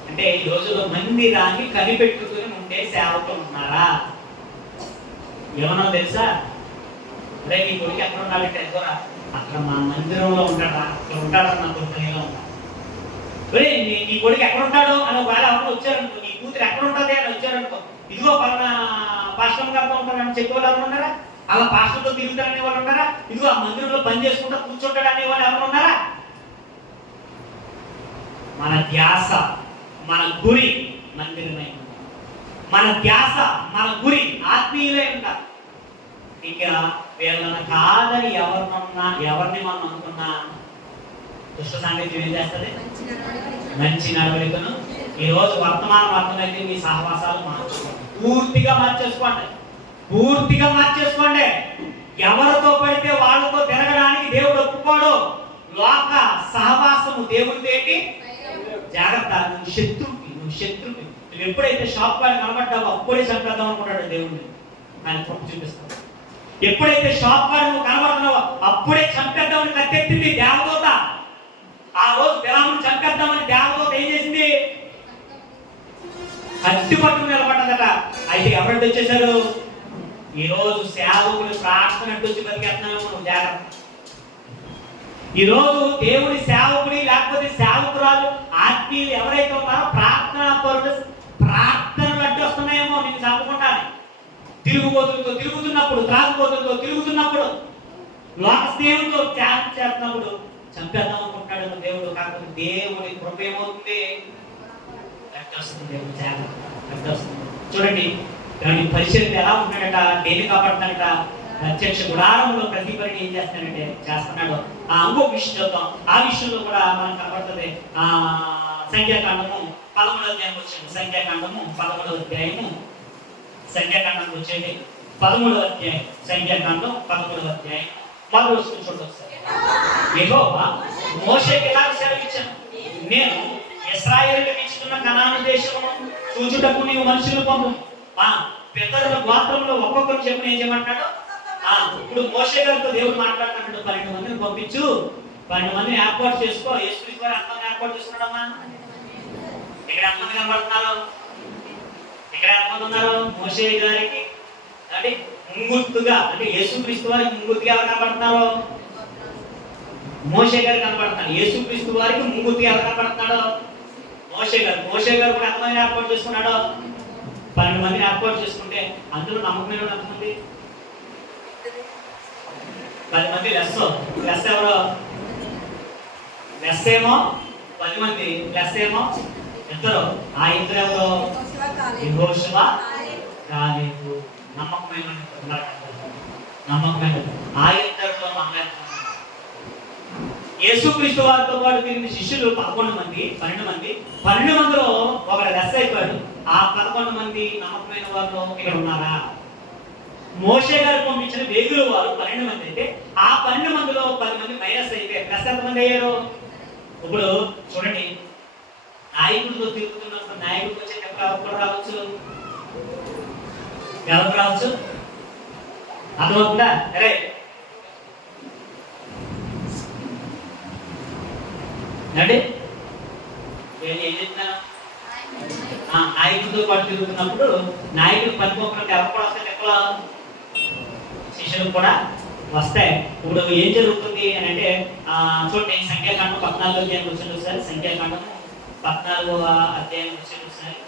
అంటే ఈ రోజుల్లో మందిరాన్ని కనిపెట్టుకుని ఉండే సేవకులు ఉన్నారా? ఏమన్నా తెలుసా? అదే నీ కొడుకు ఎక్కడ ఉండాలంటే ఎదురా అక్కడ మా మందిరంలో ఉంటాడా, అక్కడ ఉంటాడని నా కొడుకులో ఉంటాడు. నీ కొడుకు ఎక్కడ ఉంటాడో అని ఒకవేళ ఎవరు వచ్చారనుకో, నీ కూతురు ఎక్కడ ఉంటుంది అని వచ్చారనుకో, ఇదిగో పలానా పాస్టర్ గారితో ఉంటారని చెప్పే వాళ్ళు ఎవరు ఉన్నారా? అలా పాస్టర్తో తిరుగుతారనే వాళ్ళు ఉన్నారా? ఇదిగో ఆ మందిరంలో పని చేసుకుంటా కూర్చుంటాడు అనే వాళ్ళు ఎవరు ఉన్నారా? మన ధ్యాస, మన గురి మందిరమై ఉంటాం. మన ధ్యాస, మన గురి ఆత్మీయులై ఉంటాం. ఇంకా వీళ్ళని కాదని ఎవరిని మనం అనుకున్నా దుష్ట సాంగత్యం ఏం చేస్తుంది? మంచి నడవడికను. ఈ రోజు వర్తమానం అర్థమైతే మీ సహవాసాలు మార్చుకోండి, పూర్తిగా మార్చేసుకోండి. ఎవరితో పడితే వాళ్ళతో తిరగడానికి దేవుడు ఒప్పుకోడు. లోక సహవాసము దేవుడితో ఏంటి? జాగ్రత్త. నువ్వు శత్రువుకి నువ్వు ఎప్పుడైతే షాప్ వాడిని కనబడ్డావో అప్పుడే చంపేద్దాం అనుకుంటాడు దేవుడిని. ఆయన తప్పు చూపిస్తావు. ఎప్పుడైతే షాప్ వాడు నువ్వు కనబడుతున్నావో అప్పుడే చంపేద్దామని కత్తెత్తింది దేవదూత. ఆ రోజు బిలామును చంపేద్దామని దేవదూత ఏం చేసింది? కత్తి పట్టుకుని నిలబడ్డదట. అయితే ఎవరికి వచ్చేసారు? ఈ రోజు సేవకులు ప్రార్థన వచ్చి బతికేస్తున్నామో నువ్వు జాగ్రత్త. ఈ రోజు దేవుడి సేవకుడి లేకపోతే సేవకురాలు ఆత్మీయులు ఎవరైతే ఉన్నారో ప్రార్థనలు అడ్డు వస్తున్నాయేమో నీకు చంపకుండానే. తిరుగుబోతులతో తిరుగుతున్నప్పుడు, త్రాగుబోతులతో తిరుగుతున్నప్పుడు, లోక స్నేహంతో త్యాగం చేస్తున్నప్పుడు చంపేద్దాం అనుకుంటాడు దేవుడు. కాకపోతే దేవుడి కృప ఏమవుతుంది? అడ్డు వస్తుంది. దేవుడు త్యాగం అడ్డు వస్తుంది. చూడండి పరిచయం ఎలా ఉంటాడట, దేన్ని కాపాడుతాడట? ప్రత్యక్ష గుడారంలో ప్రతి పని ఏం చేస్తున్నాడు. ఇంకొక విషయం చూద్దాం. ఆ విషయంలో కూడా మనం కనబడుతుంది. సంఖ్యాకాండము 13వ అధ్యాయం వచ్చింది. సంఖ్యాకాండము 13వ అధ్యాయము సంఖ్యాకాండానికి వచ్చేది 13వ అధ్యాయం. సంఖ్యాకాండం 13వ అధ్యాయం మొదలు వస్తుంది చూడొచ్చు. యెహోవా మోషేకి ఇలా సెలవిచ్చాను, నేను ఇశ్రాయేలుకు ఇచ్చుతున్న కనాను దేశమును చూచుటకు నీవు మనుషులను పంపు. పితరుల గోత్రంలో ఒక్కొక్కరు చెప్పిన ఏం చేయమంటాడు? ఇప్పుడు మోషే గారితో దేవుడు మాట్లాడుతున్నాడు, 12 మందిని పంపించు, 12 మందిని ఏర్పాటు చేసుకో. యేసుక్రీస్తు వారు ఎంతమంది ఏర్పాటు చేసుకున్నాడమ్మా? ఇక్కడ ఎంతమంది కనబడుతున్నారు? ఇక్కడ ఎంతమంది ఉన్నారు? మోషే గారికి అంటే ముంగుర్తుగా, అంటే యేసుక్రీస్తు వారికి ముంగుర్తుగా ఎవరు కనబడుతున్నారు? మోషే గారు కనబడుతున్నారు. యేసుక్రీస్తు వారికి ముంగుర్తుగా ఎవరు కనబడుతున్నాడు? మోషే గారు కూడా ఎంతమంది ఏర్పాటు చేసుకున్నాడు? 12 మందిని ఏర్పాటు చేసుకుంటే అందులో నమ్మకమైన ఎంతమంది? 10 మంది. లెస్ ఎవరో? లెస్ ఏమో 10 మంది, లెస్ ఏమో ఇద్దరు. ఆ ఇద్దరు ఎవరో? యెహోషువ, కాలేబు. నమ్మకమైన ఆ ఇద్దరిలో యేసుక్రీస్తు వారితో పాటు తిరిగిన శిష్యులు 11 మంది, 12 మంది. 12 మందిలో ఒకడు లెస్ అయిపోయాడు. ఆ 11 మంది నమ్మకమైన వారిలో ఇక్కడ ఉన్నారా? మోషే గారు పంపించిన వేగుల వారు 12 మంది అయితే ఆ 12 మందిలో 10 మంది మైనస్ అయితే ప్లస్ ఎంతమంది అయ్యారు? ఇప్పుడు చూడండి, నాయకుడితో తిరుగుతున్నప్పుడు నాయకుడికి వచ్చే ఎవరు రావచ్చు? ఎవరు రావచ్చు? అర్థమవుతుందా? అరే అంటే ఏం చెప్తున్నాను? నాయకుడితో పాటు తిరుగుతున్నప్పుడు నాయకుడు పనిపోకుండా ఎవరు కూడా వస్తే ఎక్కడ శిష్యులు కూడా వస్తాయి. ఇప్పుడు ఏం జరుగుతుంది అని అంటే చూడండి, సంఖ్యాకాండం 14వ అధ్యాయం వచ్చింది ఒకసారి. సంఖ్యాకాండం 14వ అధ్యాయం వచ్చింది ఒకసారి.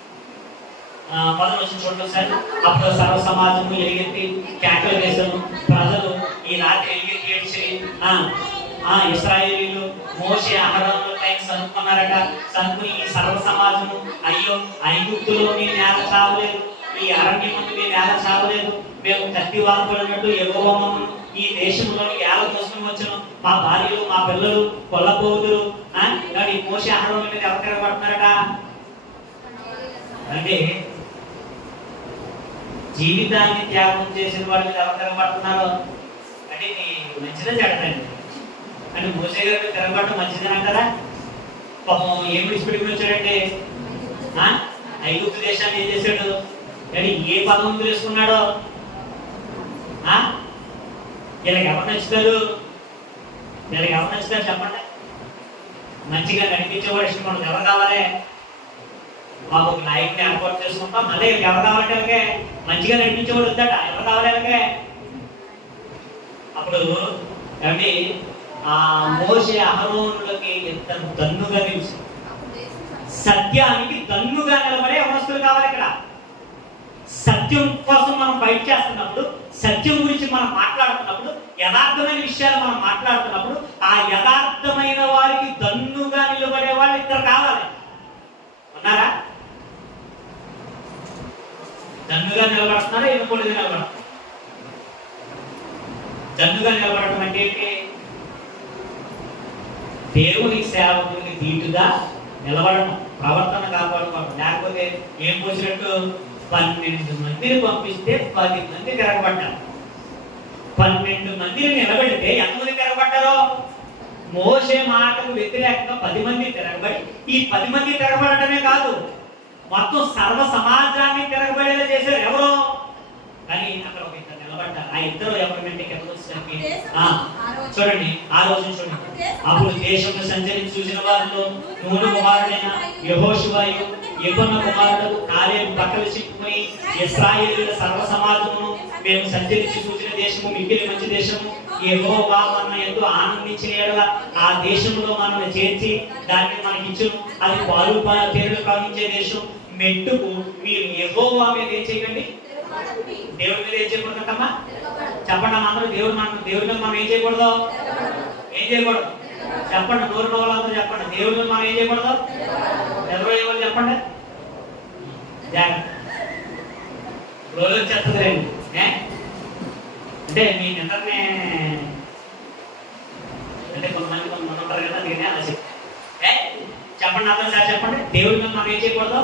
మొదలు వచ్చి చూడండి ఒకసారి. అప్పుడు సర్వ సమాజము ఎలుగెత్తి కేకలు వేశారు. ప్రజలు ఈ రాత్రి ఎలుగెత్తి ఏడ్చి ఇశ్రాయేలీయులు మోషే అహరోనుల పైన సనుక్కున్నారట. సనుకుని ఈ సర్వ సమాజము, అయ్యో ఐగుప్తులో మీ నేల చావలేదు, ఈ అరణ్యమందు మీ నేల చావలేదు, మేము కత్తి వాడుకున్నట్టు యెహోవా మమ్మల్ని ఈ దేశంలోని ఏల కోసం వచ్చాను, మా భార్యలు మా పిల్లలు కొల్లబోదురు. కానీ మోషే అహరోనుల మీద ఎవరు తిరగబడుతున్నారట? అంటే జీవితాన్ని త్యాగం చేసిన వాళ్ళ మీద ఎవరు తిరగబడుతున్నారు అంటే ఇది మంచిదే చెడదండి. అంటే మోసే గారు తిరగబడటం మంచిదని అంటారా? పాపం ఏం విడిచిపెట్టుకుని వచ్చాడండి? ఐగుప్తు దేశాన్ని ఏం చేశాడు? కానీ ఏ పదం తెలుసుకున్నాడో వీళ్ళకి ఎవరు నచ్చుతారు? వీళ్ళకి ఎవరు నచ్చుతారు చెప్పండి? మంచిగా కనిపించేవాడు ఇష్టం మనకు ఎవరు కావాలి? మాకు ఒక నాయకుని ఏర్పాటు చేసుకుంటాం. మళ్ళీ ఎవరు కావాలంటే అలాగే మంచిగా నడిపించేవాడు వద్దట. ఎవరు కావాలి అలాగే? అప్పుడు ఏమండి ఆ మోషే అహరోనులకి ఇద్దరు దన్నుగా నిలిచి సత్యానికి దన్నుగా నిలబడే అవసరం కావాలి. ఇక్కడ సత్యం కోసం మనం ఫైట్ చేస్తున్నప్పుడు, సత్యం గురించి మనం మాట్లాడుతున్నప్పుడు, యథార్థమైన విషయాలు మనం మాట్లాడుతున్నప్పుడు ఆ యథార్థమైన వారికి దన్నుగా నిలబడే వాళ్ళు ఇద్దరు కావాలి. ఉన్నారా? దన్నుగా నిలబడుతున్నారా? ఎన్నుకోలేదా నిలబడుతున్నారు? దన్నుగా నిలబడటం అంటే ఏంటి? దేవుని సేవకుని ధీటుగా నిలబడటం, ప్రవర్తన కాపాడుకోవడం. లేకపోతే ఏం పోసినట్టు 12 మందిని పంపిస్తే 10 మంది తిరగబడ్డారు. 12 మందిని నిలబెడితే ఎంతమంది తిరగబడ్డారో? మోషే మాటకు వ్యతిరేకంగా 10 మంది తిరగబడి, ఈ 10 మంది తిరగబడటమే కాదు, మొత్తం సర్వ సమాజాన్ని తిరగబడేలా చేశారు. ఎవరో కానీ అక్కడ ఒక ఇద్దరు నిలబడ్డారు. ఆ ఇద్దరు ఎవరికంటే వచ్చేసరికి చూడండి, ఆ రోజు చూడండి. అప్పుడు దేశంలో సంచరించి చూసిన వారిలో నూనె కుమారుడైన యెహోషువయు, యెఫున్నె కుమారుడు కాలేబు పక్కలు చిక్కుకొని ఇశ్రాయేలీయుల సర్వ సమాజమును మేము సంచరించి చూసిన దేశము మిక్కిలి మంచి దేశము, యెహోవా మన యందు ఆనందించిన యెడల ఆ దేశంలో మనల్ని చేర్చి దాన్ని మనకి ఇచ్చును. అది పాలు తేనెలు ప్రవహించే దేశం. మెట్టుకు మీరు యెహోవా మీద ఏం చేయకండి? దేవుడి మీద ఏం చేయకూడదమ్మా? చెప్పండి అందరూ. దేవుడి మీద మనం ఏం చేయకూడదు? ఏం చేయకూడదు చెప్పండి. నోరు నోళ్ళందరూ చెప్పండి. దేవుడి మీద మనం ఏం చేయకూడదు? ఎవరు ఎవరు చెప్పండి? జాగ్రత్త, రోజు వచ్చేస్తుంది రండి. అంటే మీ నిద్రనే అంటే కొంతమంది ఉంటారు కదా, నేనే అలా చెప్తే చెప్పండి అందరూ సార్ చెప్పండి. దేవుడి మీద మనం ఏం చేయకూడదు?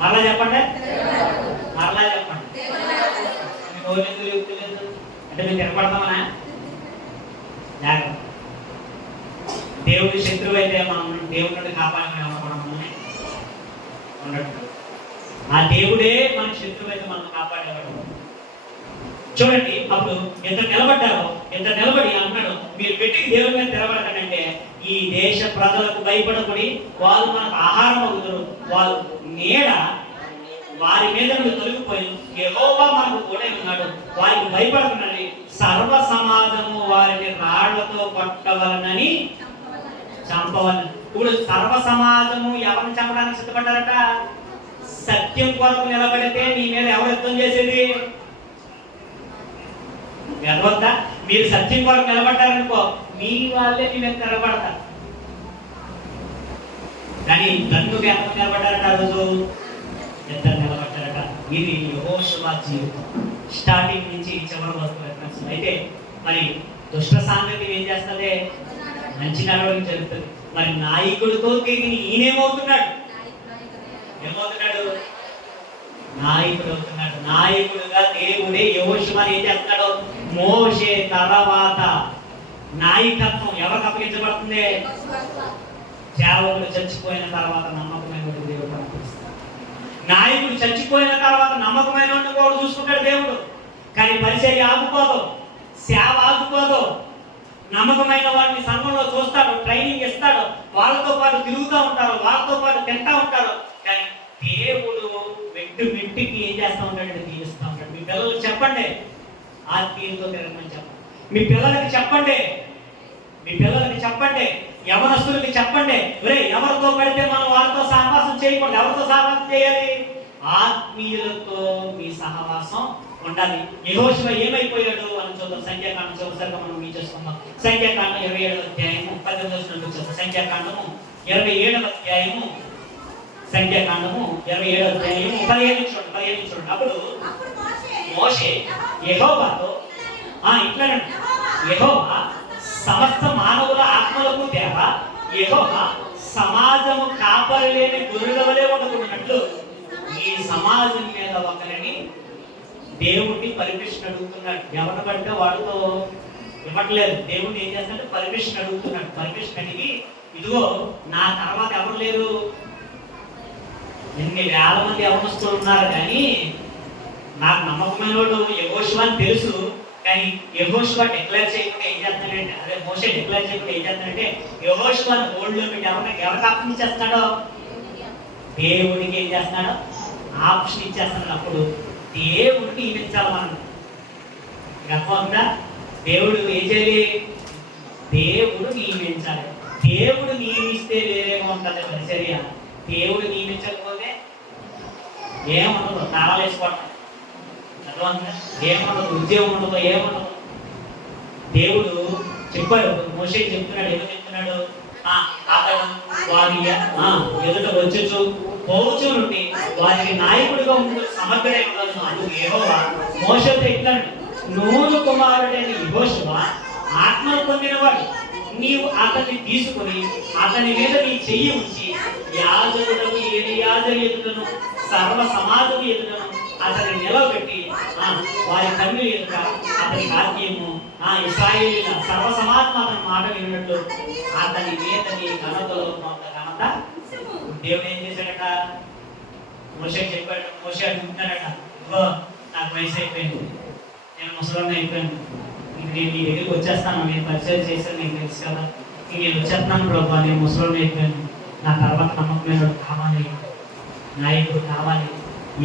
మరలా చెప్పండి, మరలా చెప్పండి. అంటే మేము తిరగబడతామనా? జాగ్రత్త. దేవుడి శత్రువు అయితే మనం దేవుడి నుండి కాపాడమని అనుకోవడం ఉండదు. ఆ దేవుడే మన శత్రువు అయితే మనం కాపాడేవాడు. చూడండి, అప్పుడు ఎంత నిలబడ్డారో, ఎంత నిలబడి అన్నాడు, మీరు పెట్టికి దేవుడి మీద తిరగబడకంటే ఈ దేశ ప్రజలకు భయపడకుడి, వాళ్ళు మనకు ఆహారం అవుతారు, వాళ్ళు నీడ వారి మీద తొలగిపోయి యెహోవా మనకు కూడా ఉన్నాడు, వారికి భయపడకునని సర్వ సమాజము వారిని రాళ్లతో కొట్టవలనని చంపవలని. ఇప్పుడు సర్వ సమాజము ఎవరిని చంపడానికి సిద్ధపడ్డారట? సత్యం కొరకు నిలబడితే నీ మీద ఎవరు యుద్ధం చేసేది? వెళ్ళవద్దా? మీరు సత్యం కొరకు నిలబడ్డారనుకో, మీ వాళ్ళే మీ మీద నిలబడతారు. కానీ దన్నుగా ఎంత నిలబడ్డారట? ఆ రోజు ఇద్దరు నిలబడ్డారట. ఇది యెహోషువ జీవితం స్టార్టింగ్ నుంచి చివరి వరకు రెఫరెన్స్. అయితే మరి దుష్ట సాంగత్యం ఏం చేస్తుంది? మంచి నడవడికి జరుగుతుంది. మరి నాయకుడితో తిరిగి ఈయనేమవుతున్నాడు? ఏమవుతున్నాడు? నాయకుడు అవుతున్నాడు. నాయకుడుగా దేవుడే యెహోషువని ఏం చేస్తున్నాడు? మోషే తర్వాత నాయకత్వం ఎవరికి అప్పగించబడుతుంది? సేవకులు చచ్చిపోయిన తర్వాత నమ్మకమైన దేవుడు అప్పగిస్తాడు. నాయకుడు చచ్చిపోయిన తర్వాత నమ్మకమైన కూడా చూసుకుంటాడు దేవుడు. కానీ పరిచర్య ఆగిపోదు, సేవ ఆగిపోదు. నమ్మకమైన వాడిని సంఘంలో చూస్తాడు, ట్రైనింగ్ ఇస్తాడు, వాళ్ళతో పాటు తిరుగుతూ ఉంటారు, వాళ్ళతో పాటు తింటా ఉంటారు. కానీ దేవుడు వెంటికి ఏం చేస్తూ ఉంటాడు? దీవిస్తూ ఉంటాడు. మీ పిల్లలకు చెప్పండి, ఆత్మీయులతో తిరగమని చెప్పండి. మీ పిల్లలకి చెప్పండి, మీ పిల్లలకి చెప్పండి, యవనస్తులకి చెప్పండి, ఎవరితో పడితే మనం వాళ్ళతో సహవాసం చేయకూడదు. ఎవరితో సహవాసం చేయాలి? ఆత్మీయులతో మీ సహవాసం ఉండాలి. యెహోషువ ఏమైపోయాడు అని చూద్దాం. సంఖ్యాకాండం చివరిసారిగా మనం మీ చేసుకుందాం. సంఖ్యాకాండం 27వ అధ్యాయము 18 నుండి చూద్దాం. సంఖ్యాకాండము 27వ అధ్యాయము, సంఖ్యాకాండము 27వ అధ్యాయము 15 చూడండి. అప్పుడు మోషే యెహోవాతో ఇట్లానండి, యెహోవా సమస్త మానవుల ఆత్మలకు దేవ, యెహోవా సమాజము కాపరి లేని గొర్రెల వలె ఉండకున్నట్లు దేవుడిని పర్మిషన్ అడుగుతున్నాడు. ఎవరిని పడితే వాడితో ఇవ్వట్లేదు. దేవుడిని ఏం చేస్తాడంటే పర్మిషన్ అడుగుతున్నాడు. పర్మిషన్ అడిగి, ఇదిగో నా తర్వాత ఎవరు లేరు, ఎన్ని వేల మంది యవనస్తులు ఉన్నారు, కానీ నాకు నమ్మకమైన వాళ్ళు యెహోషువ అని తెలుసు. కానీ యెహోషువ డిక్లేర్ చేయకుండా ఏం చేస్తున్నాడంటే, అదే మోషే డిక్లేర్ చేయకుండా ఏం చేస్తున్నాడంటే, యెహోషువని హోల్డ్లో పెట్టి ఎవరికి ఆప్షన్ ఇచ్చేస్తున్నాడో, దేవుడికి ఏం చేస్తున్నాడో ఆప్షన్ ఇచ్చేస్తున్నాడు. అప్పుడు దేవుడిని నియమించాలి మనం. అర్థమవుతుందా? దేవుడు ఏం చేయాలి? దేవుడు నియమించాలి. దేవుడు నియమిస్తే వేరేగా ఉంటుంది పరిచర్య. దేవుడు నియమించకపోతే ఏముండదు, తాళాలు వేసుకోవడం. అర్థమవుతుందా? ఏముండదు, ఉద్యోగం ఉండదు, ఏముండదు. దేవుడు చెప్పాడు, మోషేకి చెప్తున్నాడు. ఏమో చెప్తున్నాడు? అతడు వారి ఎదుట వచ్చుచు పోవచ్చు నుండి వారికి నాయకుడిగా ఉంటూ సమర్థుడై ఉండవచ్చు. అందుకు యెహోవా మోషేతో ఇట్లాడు, నూను కుమారుడైన యెహోషువ ఆత్మను పొందినవాడు, నీవు అతన్ని తీసుకుని అతని మీద నీ చెయ్యి ఉంచి యాజకులకు ఎలియాజరు ఎదుటను సర్వ సమాజం ఎదుటను అతన్ని నిలవబెట్టి వారి కన్నుల ఎదుట అతని కార్యము ఇశ్రాయేలీయుల సర్వ సమాజం అతని మాట విన్నట్లు అతని మీద నీ ఘనతలో కొంత ఘనత. దేవుడు ఏం చేశాడట? మోషేకి చెప్పాడు. మోషే అనుకుంటున్నాడట, ఇదిగో నాకు వయసు అయిపోయింది, నేను ముసలిని అయిపోయాను, ఇంక నేను నీ దగ్గరికి వచ్చేస్తాను, నేను పరిచయం చేశాను, నీకు తెలుసు కదా, ఇంక నేను వచ్చేస్తున్నాను ప్రభు, నేను ముసలిని అయిపోయాను, నా తర్వాత నమ్మకమైన కావాలి, నాయకుడు కావాలి,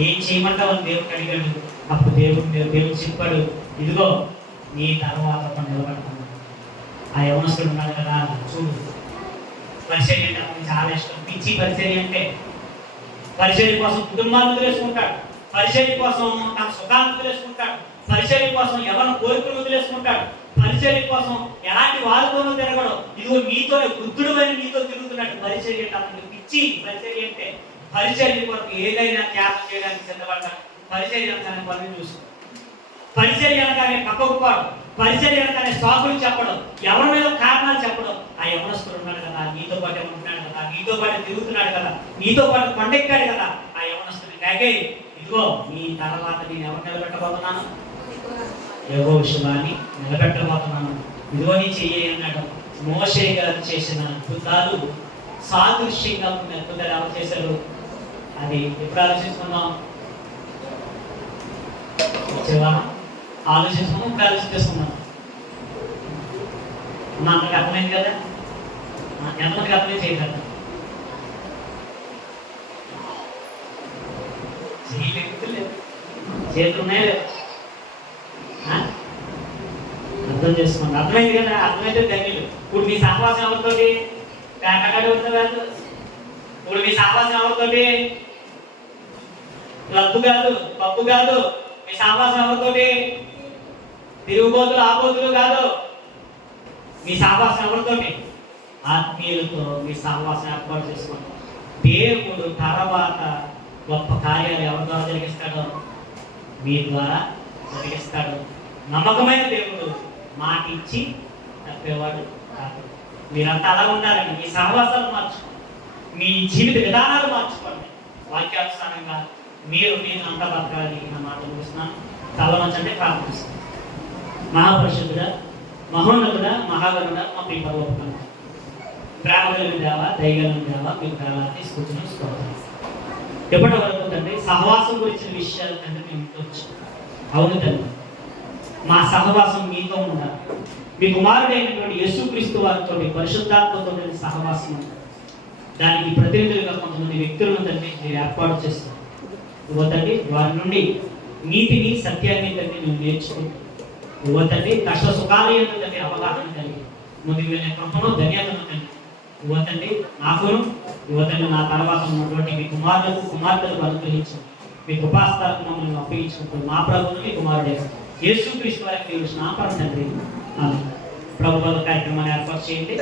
ఏం చేయమంటావు అని దేవుడికి అడిగాడు. అప్పుడు దేవుడు చెప్పాడు, ఇదిగో నీ తర్వాత ఒక నిలబడతాను. ఆ యవనస్తుడు ఉన్నాడు కదా, చూడు, పరిచర్య అంటే అతనికి చాలా ఇష్టం. పిచ్చి పరిచర్య అంటే పరిచర్య కోసం కుటుంబాన్ని వదిలేసుకుంటాడు, పరిచర్య కోసం తన సుఖాన్ని వదిలేసుకుంటాడు, పరిచర్య కోసం ఎవరిని కోరికలు వదిలేసుకుంటాడు, పరిచర్య కోసం ఎలాంటి వారితోనూ తిరగడం. ఇదిగో నీతోనే వృద్ధుడు అని నీతో తిరుగుతున్నాడు. పరిచర్య అంటే అతనికి పిచ్చి. పరిచర్య అంటే పరిచర్య కొరకు ఏదైనా త్యాగం చేయడానికి సిద్ధపడతాడు. పరిచర్య అనగానే పనులు చూసుకో, పరిచర్య అనగానే పక్కకు పోవడం, పరిచర్య అనగానే సాకులు చెప్పడం, ఎవరి మీద కారణాలు చెప్పడం. ఆ యవనస్తుడు ఉన్నాడు కదా, నీతో పాటు ఉంటున్నాడు కదా, నీతో పాటు తిరుగుతున్నాడు కదా, నీతో పాటు కొండెక్కాడు కదా, ఆ యవనస్తుడిని కాగే, ఇదిగో నీ తర్వాత నేను ఎవరు నిలబెట్టబోతున్నాను? యెహోషువని నిలబెట్టబోతున్నాను, ఇదిగో నీ చెయ్యి అన్నాడు. మోషే గారు చేసిన అద్భుతాలు సాదృశ్యంగా కొన్ని అద్భుతాలు ఎవరు చేశారు? అది ఎప్పుడు ఆలోచించుకున్నాం? ఆలోచిస్తున్నాం, ఇప్పుడు ఆలోచిస్తున్నాం. అందరికి అర్థమైంది కదా? ఎంతమందికి అర్థం చేయగలరు? చేతులు ఉన్నాయా లేదు? అర్థం చేసుకోండి. అర్థమైంది కదా? అర్థమైతే ధన్యులు. ఇప్పుడు మీ సహవాసం ఎవరితోటి? కాకగాడు కాదు. ఇప్పుడు మీ సహవాసం ఎవరితోటి? లబ్బు కాదు, పప్పు కాదు. మీ సహవాసం ఎవరితోటి? తిరుగుబోతులు, ఆబోతులు కాదు. మీ సహవాసం ఎవరితోటి? ఆత్మీయులతో మీ సహవాసం ఏర్పాటు చేసుకోండి. దేవుడు తర్వాత గొప్ప కార్యాలు ఎవరి ద్వారా జరిగిస్తాడో మీ ద్వారా జరిగిస్తాడు. నమ్మకమైన దేవుడు, మాట ఇచ్చి తప్పేవాడు కాదు. మీరంతా అలా ఉండాలండి. మీ సహవాసాలు మార్చుకోండి, మీ జీవిత విధానాలు మార్చుకోండి. వాక్యానుసారంగా మీరు నేను అంతా బతకాలి. నా మాట ముగిస్తున్నాను. తలవంచండి, ప్రార్థిస్తాను. మహాపరిషుద్ధుడా, మహోన్నతుడా, మహాగణుడా, మా ప్రియపరలోకం, ప్రేమ కలిగిన దేవ, దయగలిగిన దేవ, మీకు వేలాది స్తుతులు స్తోత్రాలు. ఎప్పటి వరకు తండ్రి సహవాసం గురించిన విషయాలు తండ్రి మేము వచ్చాం. అవును తండ్రి, మా సహవాసం మీతో ఉండాలి. మీ కుమారుడైనటువంటి యేసుక్రీస్తు వారితో పరిశుద్ధాత్మతో సహవాసం ఉండాలి. దానికి ప్రతినిధులుగా కొంతమంది వ్యక్తులను తండ్రి మీరు ఏర్పాటు చేస్తారు. తండ్రి వారి నుండి నీతిని, సత్యాన్ని తండ్రి మేము నేర్చుకుంటాం. తండ్రి కష్ట సుఖాలయంలో తండ్రి అవగాహన కలిగి ముందుకు వెళ్ళే కృపను, ధన్యతను తండ్రి తండ్రి నాకును తండ్రి నా తర్వాత ఉన్నటువంటి మీ కుమార్తెలకు అనుగ్రహించండి. మీ కృపాస్తాలకు మమ్మల్ని అప్పగించుకుంటూ మా ప్రభువును మీ కుమారుడే యేసుక్రీస్తు వారికి మీరు నాపరం తండ్రి. ప్రభు కార్యక్రమాన్ని ఏర్పాటు చేయండి.